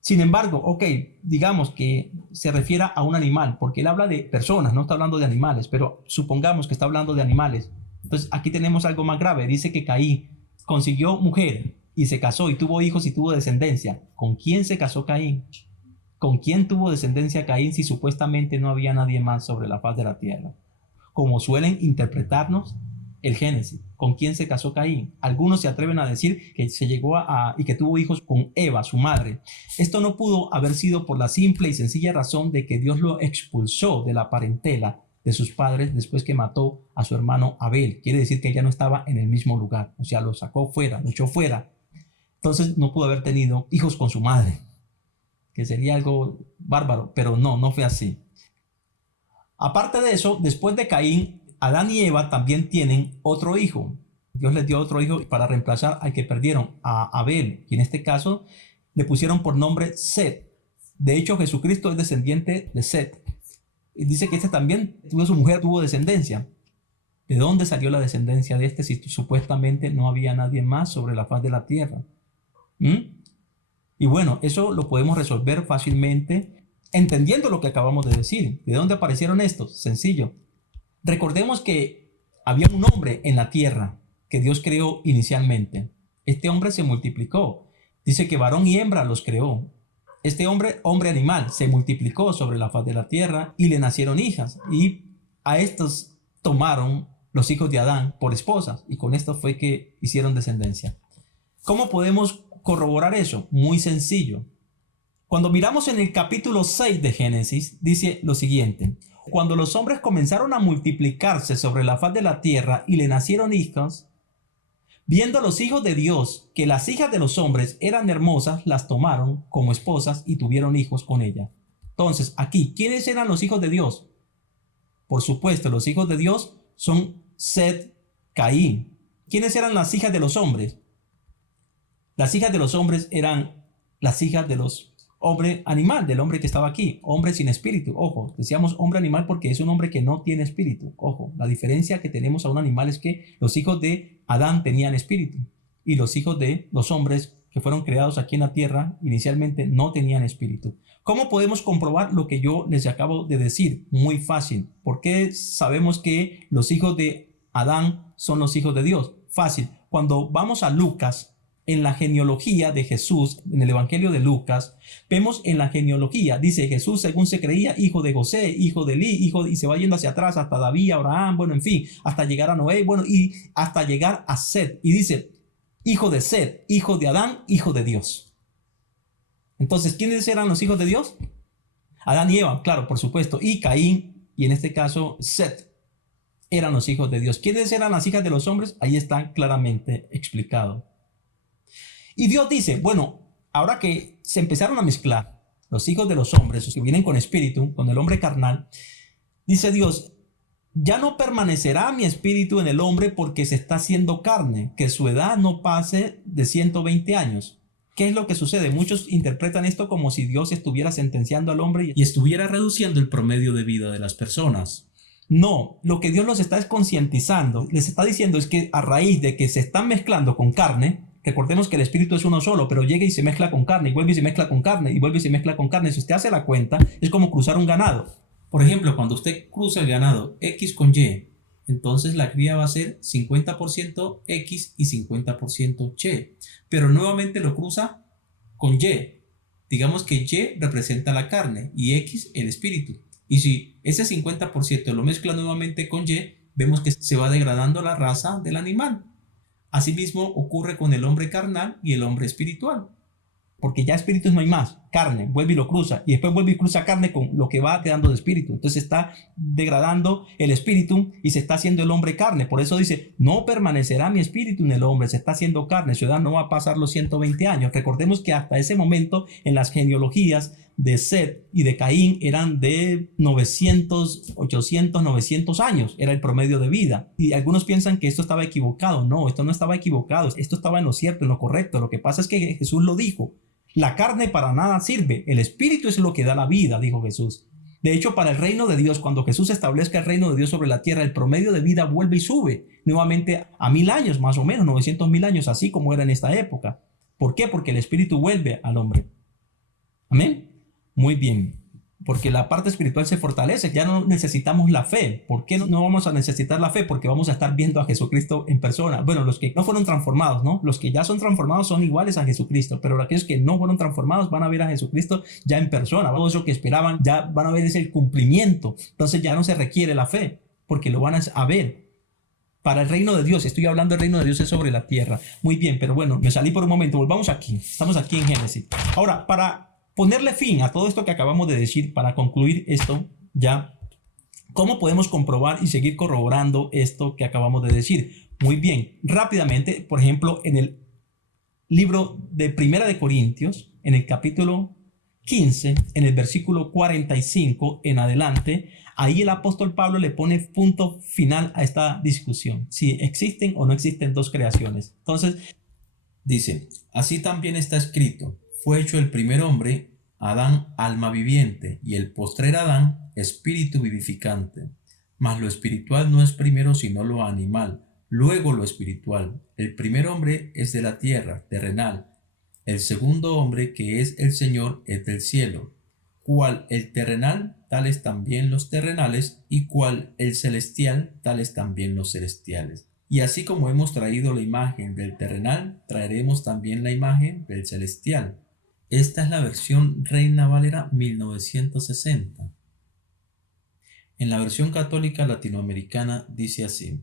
Sin embargo, ok, digamos que se refiera a un animal, porque él habla de personas, no está hablando de animales, pero supongamos que está hablando de animales. Entonces aquí tenemos algo más grave. Dice que Caín consiguió mujer y se casó y tuvo hijos y tuvo descendencia. ¿Con quién se casó Caín? ¿Con quién tuvo descendencia Caín si supuestamente no había nadie más sobre la faz de la tierra? Como suelen interpretarnos el Génesis. ¿Con quién se casó Caín? Algunos se atreven a decir que se llegó y que tuvo hijos con Eva, su madre. Esto no pudo haber sido por la simple y sencilla razón de que Dios lo expulsó de la parentela de sus padres después que mató a su hermano Abel. Quiere decir que ya no estaba en el mismo lugar. O sea, lo sacó fuera, lo echó fuera. Entonces no pudo haber tenido hijos con su madre, que sería algo bárbaro, pero no fue así. Aparte de eso, después de Caín, Adán y Eva también tienen otro hijo. Dios les dio otro hijo para reemplazar al que perdieron, a Abel, y en este caso le pusieron por nombre Set. De hecho, Jesucristo es descendiente de Set. Y dice que este también su mujer tuvo descendencia. ¿De dónde salió la descendencia de este si supuestamente no había nadie más sobre la faz de la tierra? Y bueno, eso lo podemos resolver fácilmente entendiendo lo que acabamos de decir. ¿De dónde aparecieron estos? Sencillo. Recordemos que había un hombre en la tierra que Dios creó inicialmente. Este hombre se multiplicó. Dice que varón y hembra los creó. Este hombre animal, se multiplicó sobre la faz de la tierra y le nacieron hijas. Y a estos tomaron los hijos de Adán por esposas. Y con esto fue que hicieron descendencia. ¿Cómo podemos corroborar eso? Muy sencillo. Cuando miramos en el capítulo 6 de Génesis, dice lo siguiente. Cuando los hombres comenzaron a multiplicarse sobre la faz de la tierra y le nacieron hijas, viendo los hijos de Dios que las hijas de los hombres eran hermosas, las tomaron como esposas y tuvieron hijos con ellas. Entonces, aquí, ¿quiénes eran los hijos de Dios? Por supuesto, los hijos de Dios son Set, Caín. ¿Quiénes eran las hijas de los hombres? Las hijas de los hombres eran las hijas de los hombre animal, del hombre que estaba aquí, hombre sin espíritu. Ojo, decíamos hombre animal porque es un hombre que no tiene espíritu. Ojo, la diferencia que tenemos a un animal es que los hijos de Adán tenían espíritu y los hijos de los hombres que fueron creados aquí en la tierra inicialmente no tenían espíritu. ¿Cómo podemos comprobar lo que yo les acabo de decir? Muy fácil. ¿Por qué sabemos que los hijos de Adán son los hijos de Dios? Fácil. Cuando vamos a Lucas, en la genealogía de Jesús, en el Evangelio de Lucas, vemos en la genealogía, dice Jesús según se creía, hijo de José, hijo de Eli, y se va yendo hacia atrás hasta David, Abraham, bueno, en fin, hasta llegar a Noé, bueno, y hasta llegar a Set. Y dice, hijo de Set, hijo de Adán, hijo de Dios. Entonces, ¿quiénes eran los hijos de Dios? Adán y Eva, claro, por supuesto, y Caín, y en este caso Set, eran los hijos de Dios. ¿Quiénes eran las hijas de los hombres? Ahí está claramente explicado. Y Dios dice, bueno, ahora que se empezaron a mezclar los hijos de los hombres, los que vienen con espíritu, con el hombre carnal, dice Dios, ya no permanecerá mi espíritu en el hombre porque se está haciendo carne, que su edad no pase de 120 años. ¿Qué es lo que sucede? Muchos interpretan esto como si Dios estuviera sentenciando al hombre y estuviera reduciendo el promedio de vida de las personas. No, lo que Dios los está concientizando, les está diciendo es que a raíz de que se están mezclando con carne, recordemos que el espíritu es uno solo, pero llega y se mezcla con carne, y vuelve y se mezcla con carne, y vuelve y se mezcla con carne. Si usted hace la cuenta, es como cruzar un ganado. Por ejemplo, cuando usted cruza el ganado X con Y, entonces la cría va a ser 50% X y 50% Y. Pero nuevamente lo cruza con Y. Digamos que Y representa la carne y X el espíritu. Y si ese 50% lo mezcla nuevamente con Y, vemos que se va degradando la raza del animal. Asimismo ocurre con el hombre carnal y el hombre espiritual. Porque ya espíritus no hay más, carne, vuelve y lo cruza, y después vuelve y cruza carne con lo que va quedando de espíritu. Entonces está degradando el espíritu y se está haciendo el hombre carne. Por eso dice, no permanecerá mi espíritu en el hombre, se está haciendo carne, su edad no va a pasar los 120 años. Recordemos que hasta ese momento en las genealogías de Set y de Caín eran de 900, 800, 900 años, era el promedio de vida. Y algunos piensan que esto estaba equivocado. No, esto no estaba equivocado, esto estaba en lo cierto, en lo correcto. Lo que pasa es que Jesús lo dijo. La carne para nada sirve, el espíritu es lo que da la vida, dijo Jesús. De hecho, para el reino de Dios, cuando Jesús establezca el reino de Dios sobre la tierra, el promedio de vida vuelve y sube nuevamente a 1000 años, más o menos, 900.000 años, así como era en esta época. ¿Por qué? Porque el espíritu vuelve al hombre. Amén. Muy bien. Porque la parte espiritual se fortalece, ya no necesitamos la fe. ¿Por qué no vamos a necesitar la fe? Porque vamos a estar viendo a Jesucristo en persona. Bueno, los que no fueron transformados, ¿no? Los que ya son transformados son iguales a Jesucristo, pero aquellos que no fueron transformados van a ver a Jesucristo ya en persona. Todo eso que esperaban ya van a ver ese cumplimiento. Entonces ya no se requiere la fe, porque lo van a ver. Para el reino de Dios, estoy hablando del reino de Dios es sobre la tierra. Muy bien, pero bueno, me salí por un momento. Volvamos aquí. Estamos aquí en Génesis. Ahora, para ponerle fin a todo esto que acabamos de decir, para concluir esto ya, ¿cómo podemos comprobar y seguir corroborando esto que acabamos de decir? Muy bien, rápidamente, por ejemplo, en el libro de Primera de Corintios, en el capítulo 15, en el versículo 45 en adelante, ahí el apóstol Pablo le pone punto final a esta discusión, si existen o no existen dos creaciones. Entonces, dice, así también está escrito, fue hecho el primer hombre, Adán, alma viviente, y el postrer Adán, espíritu vivificante. Mas lo espiritual no es primero sino lo animal, luego lo espiritual. El primer hombre es de la tierra, terrenal. El segundo hombre, que es el Señor, es del cielo. Cual el terrenal, tales también los terrenales, y cual el celestial, tales también los celestiales. Y así como hemos traído la imagen del terrenal, traeremos también la imagen del celestial. Esta es la versión Reina Valera 1960. En la versión católica latinoamericana dice así: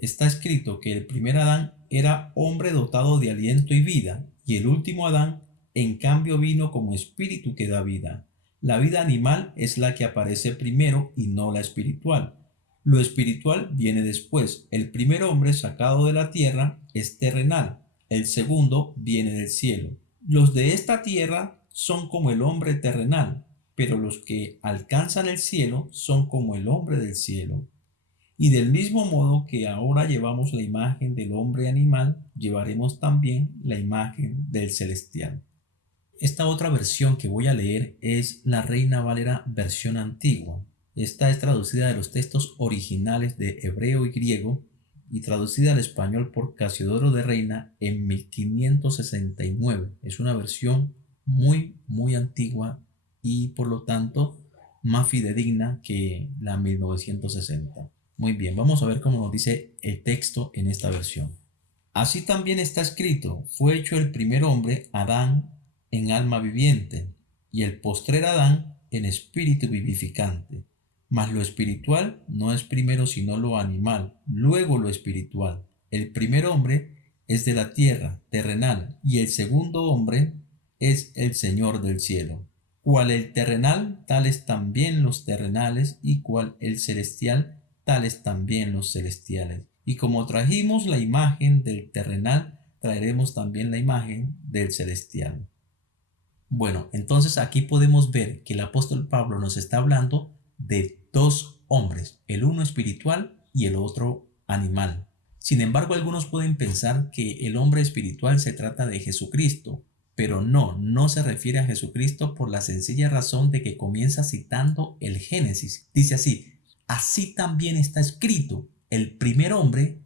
está escrito que el primer Adán era hombre dotado de aliento y vida, y el último Adán, en cambio, vino como espíritu que da vida. La vida animal es la que aparece primero y no la espiritual. Lo espiritual viene después. El primer hombre sacado de la tierra es terrenal, el segundo viene del cielo. Los de esta tierra son como el hombre terrenal, pero los que alcanzan el cielo son como el hombre del cielo. Y del mismo modo que ahora llevamos la imagen del hombre animal, llevaremos también la imagen del celestial. Esta otra versión que voy a leer es la Reina Valera versión antigua. Esta es traducida de los textos originales de hebreo y griego y traducida al español por Casiodoro de Reina en 1569. Es una versión muy antigua y por lo tanto más fidedigna que la 1960. Muy bien, vamos a ver cómo nos dice el texto en esta versión. Así también está escrito: fue hecho el primer hombre, Adán, en alma viviente, y el postrer Adán en espíritu vivificante. Mas lo espiritual no es primero sino lo animal, luego lo espiritual. El primer hombre es de la tierra, terrenal, y el segundo hombre es el Señor del cielo. Cual el terrenal, tales también los terrenales, y cual el celestial, tales también los celestiales. Y como trajimos la imagen del terrenal, traeremos también la imagen del celestial. Bueno, entonces aquí podemos ver que el apóstol Pablo nos está hablando de dos hombres, el uno espiritual y el otro animal. Sin embargo, algunos pueden pensar que el hombre espiritual se trata de Jesucristo, pero no se refiere a Jesucristo por la sencilla razón de que comienza citando el Génesis. Dice así: así también está escrito, el primer hombre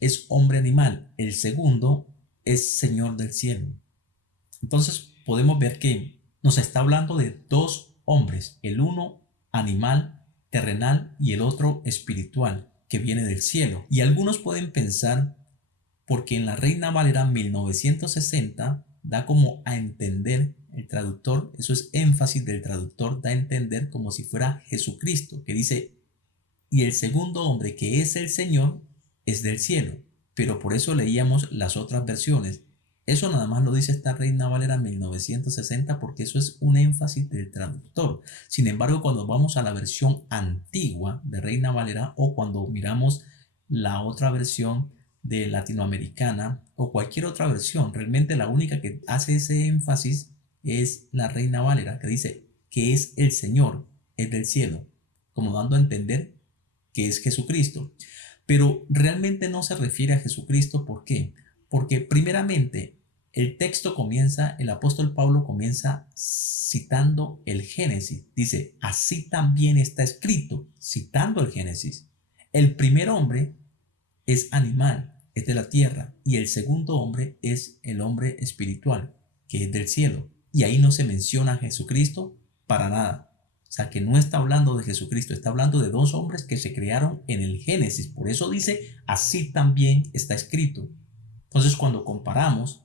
es hombre animal, el segundo es Señor del cielo. Entonces podemos ver que nos está hablando de dos hombres, el uno animal, terrenal, y el otro espiritual, que viene del cielo. Y algunos pueden pensar, porque en la Reina Valera 1960 da como a entender el traductor, eso es énfasis del traductor, da a entender como si fuera Jesucristo, que dice: y el segundo hombre, que es el Señor, es del cielo. Pero por eso leíamos las otras versiones. Eso nada más lo dice esta Reina Valera 1960 porque eso es un énfasis del traductor. Sin embargo, cuando vamos a la versión antigua de Reina Valera o cuando miramos la otra versión de latinoamericana o cualquier otra versión, realmente la única que hace ese énfasis es la Reina Valera, que dice que es el Señor, es del cielo, como dando a entender que es Jesucristo. Pero realmente no se refiere a Jesucristo. ¿Por qué? Porque primeramente el texto comienza, el apóstol Pablo comienza citando el Génesis. Dice: así también está escrito, citando el Génesis. El primer hombre es animal, es de la tierra, y el segundo hombre es el hombre espiritual, que es del cielo. Y ahí no se menciona a Jesucristo para nada. O sea que no está hablando de Jesucristo, está hablando de dos hombres que se crearon en el Génesis. Por eso dice: así también está escrito. Entonces, cuando comparamos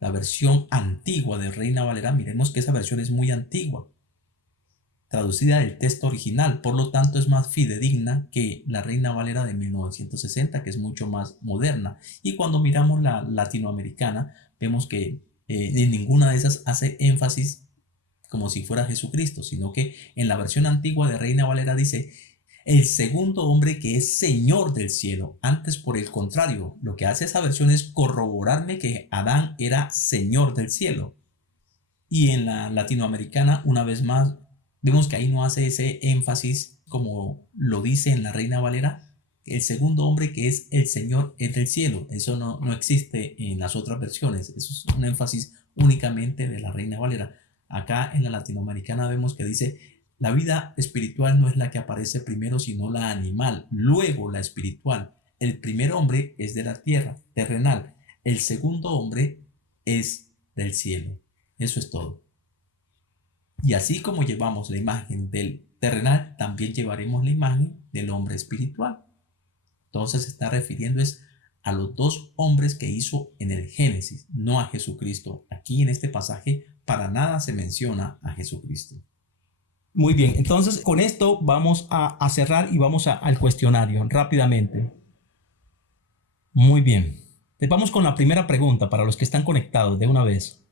la versión antigua de Reina Valera, miremos que esa versión es muy antigua, traducida del texto original, por lo tanto es más fidedigna que la Reina Valera de 1960, que es mucho más moderna. Y cuando miramos la latinoamericana, vemos que en ninguna de esas hace énfasis como si fuera Jesucristo, sino que en la versión antigua de Reina Valera dice: el segundo hombre, que es Señor del cielo. Antes, por el contrario, lo que hace esa versión es corroborarme que Adán era Señor del cielo. Y en la latinoamericana, una vez más, vemos que ahí no hace ese énfasis como lo dice en la Reina Valera. El segundo hombre, que es el Señor, es del cielo. Eso no existe en las otras versiones. Eso es un énfasis únicamente de la Reina Valera. Acá en la latinoamericana vemos que dice: la vida espiritual no es la que aparece primero, sino la animal, luego la espiritual. El primer hombre es de la tierra, terrenal. El segundo hombre es del cielo. Eso es todo. Y así como llevamos la imagen del terrenal, también llevaremos la imagen del hombre espiritual. Entonces se está refiriendo a los dos hombres que hizo en el Génesis, no a Jesucristo. Aquí en este pasaje para nada se menciona a Jesucristo. Muy bien, entonces con esto vamos a cerrar y vamos al cuestionario rápidamente. Muy bien, vamos con la primera pregunta para los que están conectados de una vez.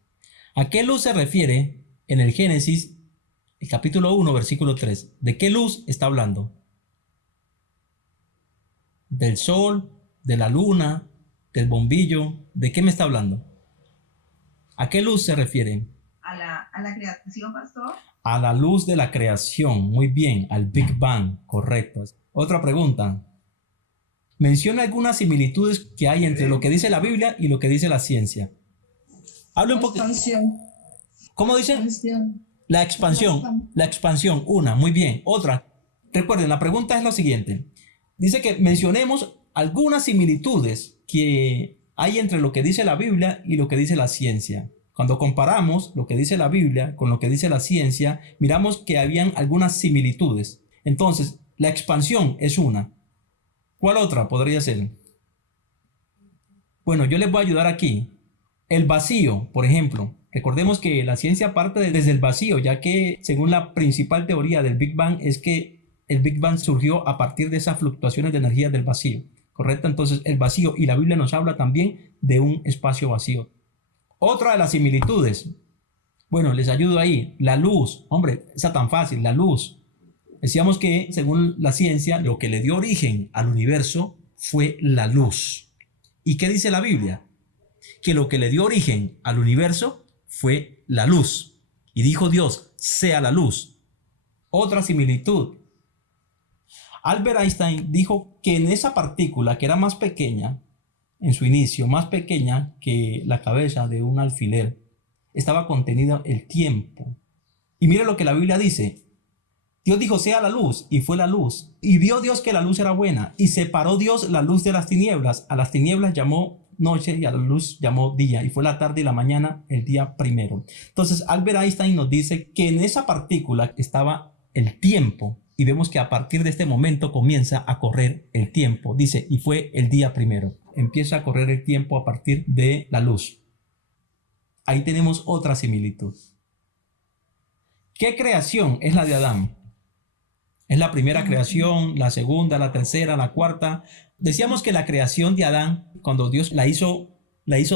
¿A qué luz se refiere en el Génesis, el capítulo 1, versículo 3? ¿De qué luz está hablando? ¿Del sol? ¿De la luna? ¿Del bombillo? ¿De qué me está hablando? ¿A qué luz se refiere? A a la creación, pastor. A la luz de la creación, muy bien, al Big Bang, correcto. Otra pregunta. Menciona algunas similitudes que hay entre lo que dice la Biblia y lo que dice la ciencia. Hable un poco. Expansión. ¿Cómo dice? Expansión. La expansión. La expansión, una, muy bien. Otra. Recuerden, la pregunta es la siguiente. Dice que mencionemos algunas similitudes que hay entre lo que dice la Biblia y lo que dice la ciencia. Cuando comparamos lo que dice la Biblia con lo que dice la ciencia, miramos que habían algunas similitudes. Entonces, la expansión es una. ¿Cuál otra podría ser? Bueno, yo les voy a ayudar aquí. El vacío, por ejemplo. Recordemos que la ciencia parte desde el vacío, ya que según la principal teoría del Big Bang es que el Big Bang surgió a partir de esas fluctuaciones de energía del vacío. ¿Correcto? Entonces, el vacío, y la Biblia nos habla también de un espacio vacío. Otra de las similitudes. Bueno, les ayudo ahí. La luz. Hombre, esa tan fácil, la luz. Decíamos que, según la ciencia, lo que le dio origen al universo fue la luz. ¿Y qué dice la Biblia? Que lo que le dio origen al universo fue la luz. Y dijo Dios, sea la luz. Otra similitud. Albert Einstein dijo que en esa partícula, que era más pequeña, en su inicio, más pequeña que la cabeza de un alfiler, estaba contenido el tiempo. Y mire lo que la Biblia dice. Dios dijo, sea la luz, y fue la luz. Y vio Dios que la luz era buena, y separó Dios la luz de las tinieblas. A las tinieblas llamó noche y a la luz llamó día, y fue la tarde y la mañana el día primero. Entonces Albert Einstein nos dice que en esa partícula estaba el tiempo, y vemos que a partir de este momento comienza a correr el tiempo. Dice, y fue el día primero. Empieza a correr el tiempo a partir de la luz. Ahí tenemos otra similitud. ¿Qué creación es la de Adán? Es la primera creación, la segunda, la tercera, la cuarta. Decíamos que la creación de Adán, cuando Dios la hizo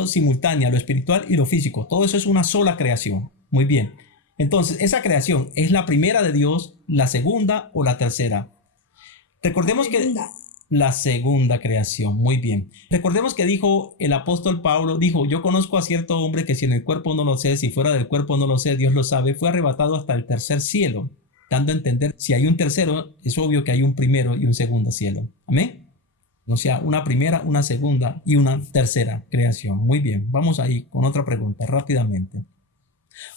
simultánea, lo espiritual y lo físico. Todo eso es una sola creación. Muy bien. Entonces, esa creación es la primera de Dios, la segunda o la tercera. Recordemos que la segunda creación, muy bien. Recordemos que dijo el apóstol Pablo, dijo, yo conozco a cierto hombre que si en el cuerpo no lo sé, si fuera del cuerpo no lo sé, Dios lo sabe, fue arrebatado hasta el tercer cielo. Dando a entender, si hay un tercero, es obvio que hay un primero y un segundo cielo. Amén. O sea, una primera, una segunda y una tercera creación. Muy bien, vamos ahí con otra pregunta rápidamente.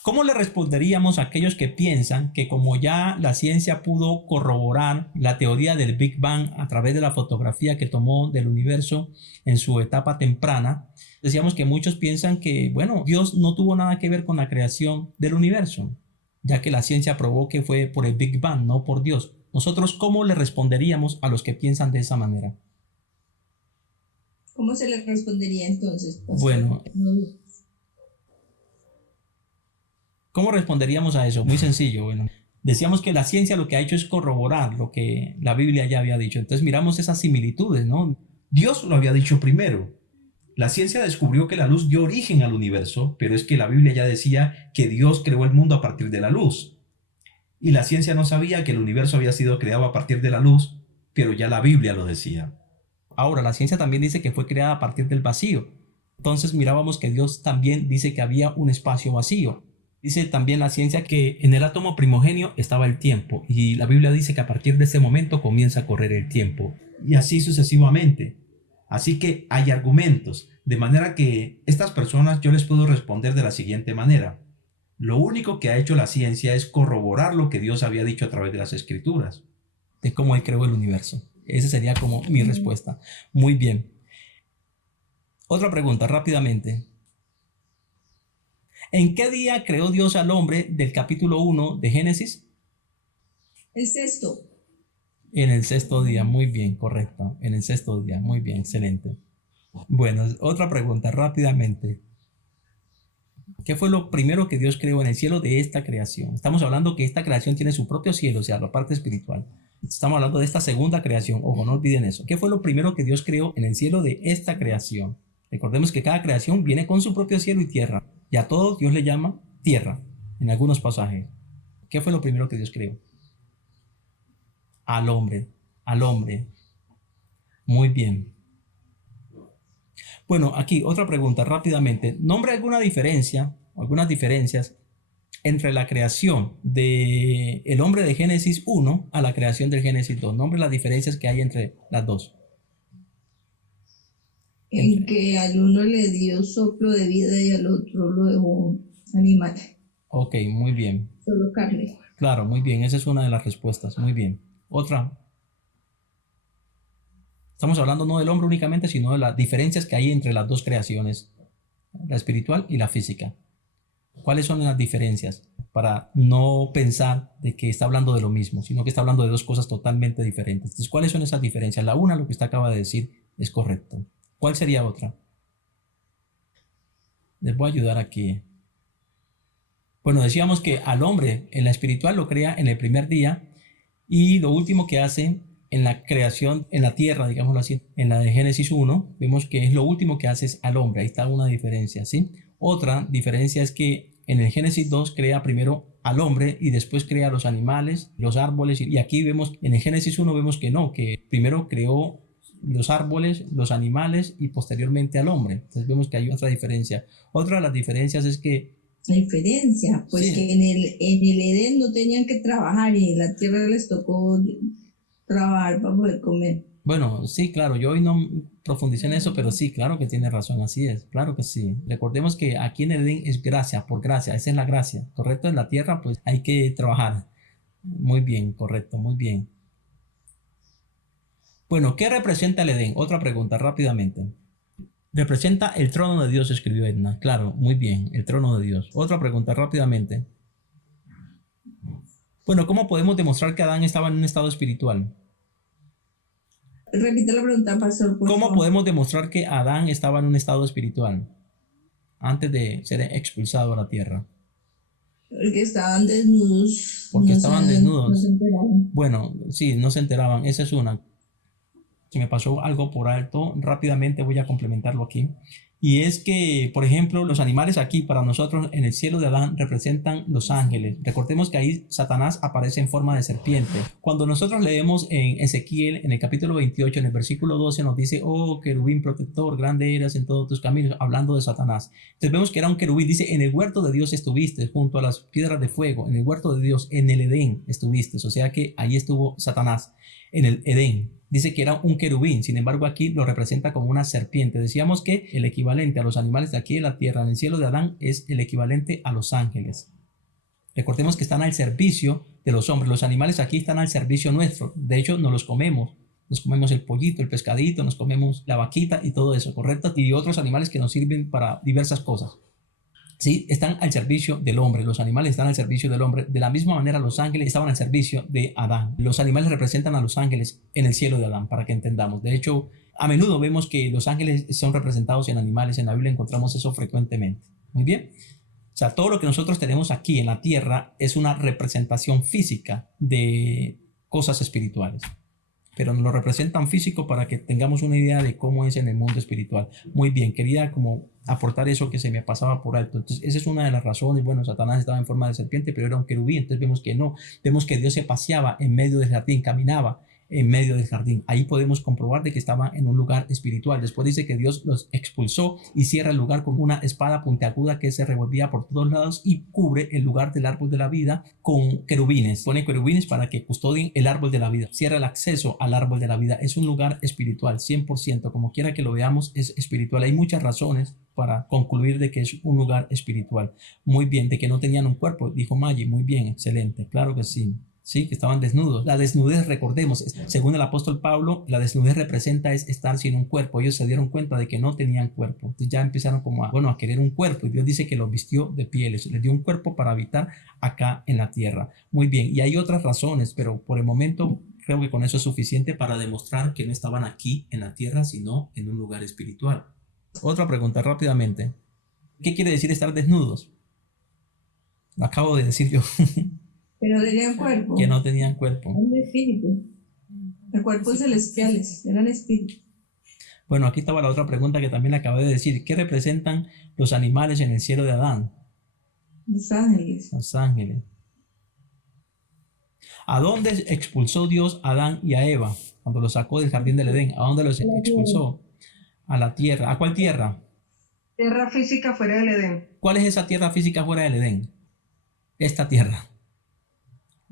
¿Cómo le responderíamos a aquellos que piensan que como ya la ciencia pudo corroborar la teoría del Big Bang a través de la fotografía que tomó del universo en su etapa temprana, decíamos que muchos piensan que, bueno, Dios no tuvo nada que ver con la creación del universo, ya que la ciencia probó que fue por el Big Bang, no por Dios? Nosotros, ¿cómo le responderíamos a los que piensan de esa manera? ¿Cómo se le respondería entonces, pastor? Bueno, ¿cómo responderíamos a eso? Muy sencillo. Bueno, decíamos que la ciencia lo que ha hecho es corroborar lo que la Biblia ya había dicho. Entonces miramos esas similitudes, ¿no? Dios lo había dicho primero. La ciencia descubrió que la luz dio origen al universo, pero es que la Biblia ya decía que Dios creó el mundo a partir de la luz. Y la ciencia no sabía que el universo había sido creado a partir de la luz, pero ya la Biblia lo decía. Ahora, la ciencia también dice que fue creada a partir del vacío. Entonces mirábamos que Dios también dice que había un espacio vacío. Dice también la ciencia que en el átomo primogenio estaba el tiempo, y la Biblia dice que a partir de ese momento comienza a correr el tiempo, y así sucesivamente. Así que hay argumentos, de manera que estas personas yo les puedo responder de la siguiente manera. Lo único que ha hecho la ciencia es corroborar lo que Dios había dicho a través de las Escrituras, de cómo Él creó el universo. Esa sería como mi respuesta. Muy bien. Otra pregunta, rápidamente. ¿En qué día creó Dios al hombre del capítulo 1 de Génesis? El sexto. En el sexto día, muy bien, correcto. En el sexto día, muy bien, excelente. Bueno, otra pregunta, rápidamente. ¿Qué fue lo primero que Dios creó en el cielo de esta creación? Estamos hablando que esta creación tiene su propio cielo, o sea, la parte espiritual. Estamos hablando de esta segunda creación. Ojo, no olviden eso. ¿Qué fue lo primero que Dios creó en el cielo de esta creación? Recordemos que cada creación viene con su propio cielo y tierra. Y a todo Dios le llama tierra en algunos pasajes. ¿Qué fue lo primero que Dios creó? Al hombre. Al hombre. Muy bien. Bueno, aquí otra pregunta rápidamente. Nombre alguna diferencia, algunas diferencias entre la creación del hombre de Génesis 1 a la creación del Génesis 2. Nombre las diferencias que hay entre las dos. En que al uno le dio soplo de vida y al otro lo dejó animal, Ok, muy bien. solo carne. Claro, muy bien. Esa es una de las respuestas. Muy bien. Otra. Estamos hablando no del hombre únicamente, sino de las diferencias que hay entre las dos creaciones, la espiritual y la física. ¿Cuáles son las diferencias? Para no pensar de que está hablando de lo mismo, sino que está hablando de dos cosas totalmente diferentes. Entonces, ¿cuáles son esas diferencias? La una, lo que usted acaba de decir, es correcto. ¿Cuál sería otra? Les voy a ayudar aquí. Bueno, decíamos que al hombre en la espiritual lo crea en el primer día y lo último que hace en la creación, en la tierra, digámoslo así, en la de Génesis 1, vemos que es lo último que hace es al hombre. Ahí está una diferencia, ¿sí? Otra diferencia es que en el Génesis 2 crea primero al hombre y después crea los animales, los árboles. Y aquí vemos, en el Génesis 1 vemos que no, que primero creó los árboles, los animales y posteriormente al hombre. Entonces vemos que hay otra diferencia. Otra de las diferencias es que La diferencia, pues sí, que en el Edén no tenían que trabajar y en la tierra les tocó trabajar para poder comer. bueno, sí, claro, yo hoy no profundicé en eso, pero sí, claro que tiene razón, así es, claro que sí. Recordemos que aquí en el Edén es gracia, por gracia, esa es la gracia, ¿correcto? En la tierra, pues hay que trabajar. Muy bien, correcto, muy bien. Bueno, ¿qué representa el Edén? Otra pregunta, rápidamente. Representa el trono de Dios, escribió Edna. Claro, muy bien, el trono de Dios. Otra pregunta, rápidamente. Bueno, ¿cómo podemos demostrar que Adán estaba en un estado espiritual? Repite la pregunta, pastor, por ¿Cómo favor. podemos demostrar que Adán estaba en un estado espiritual antes de ser expulsado a la tierra? Porque estaban desnudos, Porque no estaban no se desnudos. enteraban. Bueno, sí, no se enteraban. Esa es una. Si me pasó algo por alto, rápidamente voy a complementarlo aquí. Y es que, por ejemplo, los animales aquí para nosotros en el cielo de Adán representan los ángeles. Recordemos que ahí Satanás aparece en forma de serpiente. Cuando nosotros leemos en Ezequiel, en el capítulo 28, en el versículo 12, nos dice, oh querubín protector, grande eras en todos tus caminos, hablando de Satanás. Entonces vemos que era un querubín. Dice, en el huerto de Dios estuviste, junto a las piedras de fuego, en el huerto de Dios, en el Edén estuviste. O sea que ahí estuvo Satanás, en el Edén. Dice que era un querubín, sin embargo aquí lo representa como una serpiente. Decíamos que el equivalente a los animales de aquí de la tierra, en el cielo de Adán, es el equivalente a los ángeles. Recordemos que están al servicio de los hombres. Los animales aquí están al servicio nuestro. De hecho, nos los comemos. Nos comemos el pollito, el pescadito, nos comemos la vaquita y todo eso, ¿correcto? Y otros animales que nos sirven para diversas cosas. Sí, están al servicio del hombre, los animales están al servicio del hombre. De la misma manera, los ángeles estaban al servicio de Adán. Los animales representan a los ángeles en el cielo de Adán, para que entendamos. De hecho, a menudo vemos que los ángeles son representados en animales. En la Biblia encontramos eso frecuentemente. Muy bien. O sea, todo lo que nosotros tenemos aquí en la tierra es una representación física de cosas espirituales, pero nos lo representan físico para que tengamos una idea de cómo es en el mundo espiritual. Muy bien, quería como aportar eso que se me pasaba por alto. Entonces, esa es una de las razones. Bueno, Satanás estaba en forma de serpiente, pero era un querubín. Entonces vemos que no, vemos que Dios se paseaba en medio del jardín, caminaba en medio del jardín. Ahí podemos comprobar de que estaba en un lugar espiritual. Después dice que Dios los expulsó y cierra el lugar con una espada puntiaguda que se revolvía por todos lados y cubre el lugar del árbol de la vida con querubines. Pone querubines para que custodien el árbol de la vida. Cierra el acceso al árbol de la vida. Es un lugar espiritual, 100%. Como quiera que lo veamos, es espiritual. Hay muchas razones para concluir de que es un lugar espiritual. Muy bien, de que no tenían un cuerpo, dijo Maggie. Muy bien, excelente. Claro que sí. Sí, que estaban desnudos. La desnudez, recordemos, según el apóstol Pablo, la desnudez representa es estar sin un cuerpo. Ellos se dieron cuenta de que no tenían cuerpo. Entonces ya empezaron como a querer un cuerpo. Y Dios dice que los vistió de pieles. Les dio un cuerpo para habitar acá en la tierra. Muy bien. Y hay otras razones, pero por el momento creo que con eso es suficiente para demostrar que no estaban aquí en la tierra, sino en un lugar espiritual. Otra pregunta rápidamente. ¿Qué quiere decir estar desnudos? Lo acabo de decir yo. Pero tenían cuerpo, Que no tenían cuerpo. eran de espíritu. De cuerpos celestiales, eran espíritus. Bueno, aquí estaba la otra pregunta que también acabé de decir. ¿Qué representan los animales en el cielo de Adán? Los ángeles. Los ángeles. ¿A dónde expulsó Dios a Adán y a Eva cuando los sacó del jardín del Edén? ¿A dónde los expulsó? A la tierra. ¿A cuál tierra? Tierra física fuera del Edén. ¿Cuál es esa tierra física fuera del Edén? Esta tierra.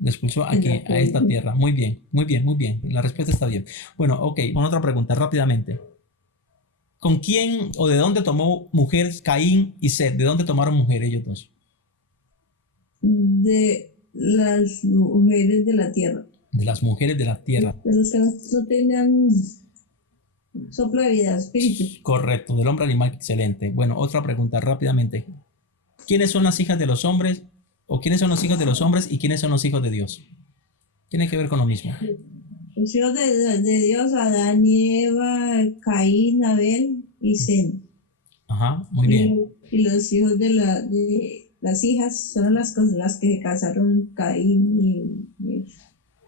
Lo expulsó aquí, a esta tierra. Muy bien, muy bien, muy bien. La respuesta está bien. Bueno, ok, con otra pregunta, rápidamente. ¿Con quién o de dónde tomó mujer Caín y Set? ¿De dónde tomaron mujer ellos dos? De las mujeres de la tierra, De las mujeres de la tierra. de los que no tenían soplo de vida, espíritu. Correcto, del hombre animal, excelente. Bueno, otra pregunta, rápidamente. ¿Quiénes son las hijas de los hombres? ¿O quiénes son los hijos de los hombres y quiénes son los hijos de Dios? Tiene que ver con lo mismo. Los hijos de Dios, Adán y Eva, Caín, Abel y Zen. Ajá, muy bien. Y los hijos de las hijas son las con las que se casaron Caín y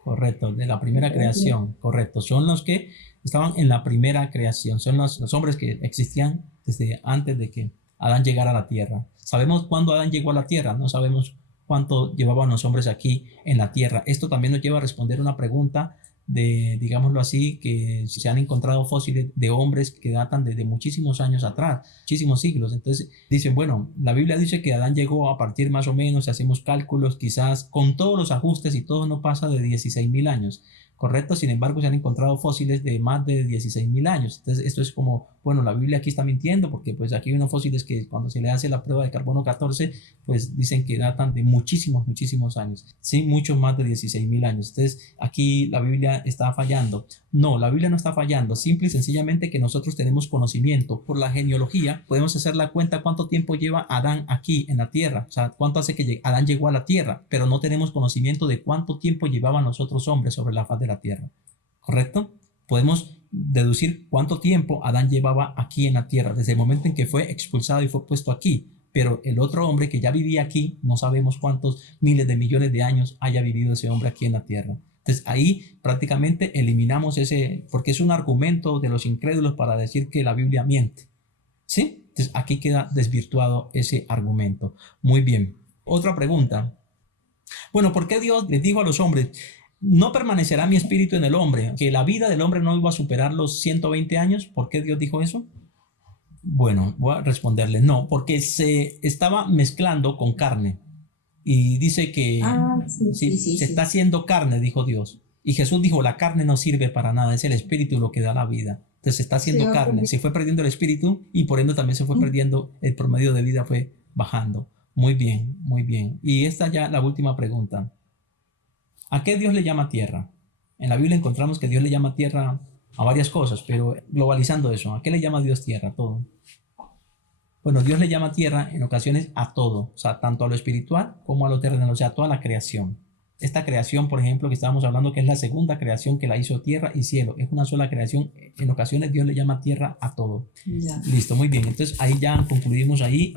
Correcto, de la primera creación, correcto. Son los que estaban en la primera creación, son los hombres que existían desde antes de que Adán llegara a la tierra. ¿Sabemos cuándo Adán llegó a la tierra? No sabemos cuánto llevaban los hombres aquí en la tierra. Esto también nos lleva a responder una pregunta de, digámoslo así, que se han encontrado fósiles de hombres que datan desde muchísimos años atrás, muchísimos siglos. Entonces dicen, bueno, la Biblia dice que Adán llegó a partir más o menos, si hacemos cálculos, quizás con todos los ajustes y todo no pasa de 16.000 años. Correcto, sin embargo se han encontrado fósiles de más de 16.000 años. Entonces esto es como, bueno, la Biblia aquí está mintiendo porque pues aquí hay unos fósiles que cuando se le hace la prueba de carbono 14, pues dicen que datan de muchísimos, muchísimos años. Sí, muchos más de 16.000 años. Entonces aquí la Biblia está fallando. No, la Biblia no está fallando. Simple y sencillamente que nosotros tenemos conocimiento. Por la genealogía podemos hacer la cuenta cuánto tiempo lleva Adán aquí en la tierra. O sea, cuánto hace que Adán llegó a la tierra, pero no tenemos conocimiento de cuánto tiempo llevaban los otros hombres sobre la faz de la tierra. ¿Correcto? Podemos deducir cuánto tiempo Adán llevaba aquí en la tierra, desde el momento en que fue expulsado y fue puesto aquí. Pero el otro hombre que ya vivía aquí, no sabemos cuántos miles de millones de años haya vivido ese hombre aquí en la tierra. Entonces ahí prácticamente eliminamos ese, porque es un argumento de los incrédulos para decir que la Biblia miente. ¿Sí? Entonces aquí queda desvirtuado ese argumento. Muy bien. Otra pregunta. Bueno, ¿por qué Dios les dijo a los hombres, no permanecerá mi espíritu en el hombre? Que la vida del hombre no iba a superar los 120 años. ¿Por qué Dios dijo eso? Bueno, voy a responderle no, porque se estaba mezclando con carne. Y dice que se está haciendo carne, dijo Dios. Y Jesús dijo, la carne no sirve para nada, es el espíritu lo que da la vida. Entonces se está haciendo carne, se fue perdiendo el espíritu y por ende también se fue perdiendo, el promedio de vida fue bajando. Muy bien, muy bien. Y esta ya la última pregunta. ¿A qué Dios le llama tierra? En la Biblia encontramos que Dios le llama tierra a varias cosas, pero globalizando eso, ¿a qué le llama Dios tierra? A todo. Bueno, Dios le llama tierra en ocasiones a todo, o sea, tanto a lo espiritual como a lo terrenal, o sea, a toda la creación. Esta creación, por ejemplo, que estábamos hablando, que es la segunda creación que la hizo tierra y cielo, es una sola creación. En ocasiones Dios le llama tierra a todo. Ya. Listo, muy bien. Entonces ahí ya concluimos ahí.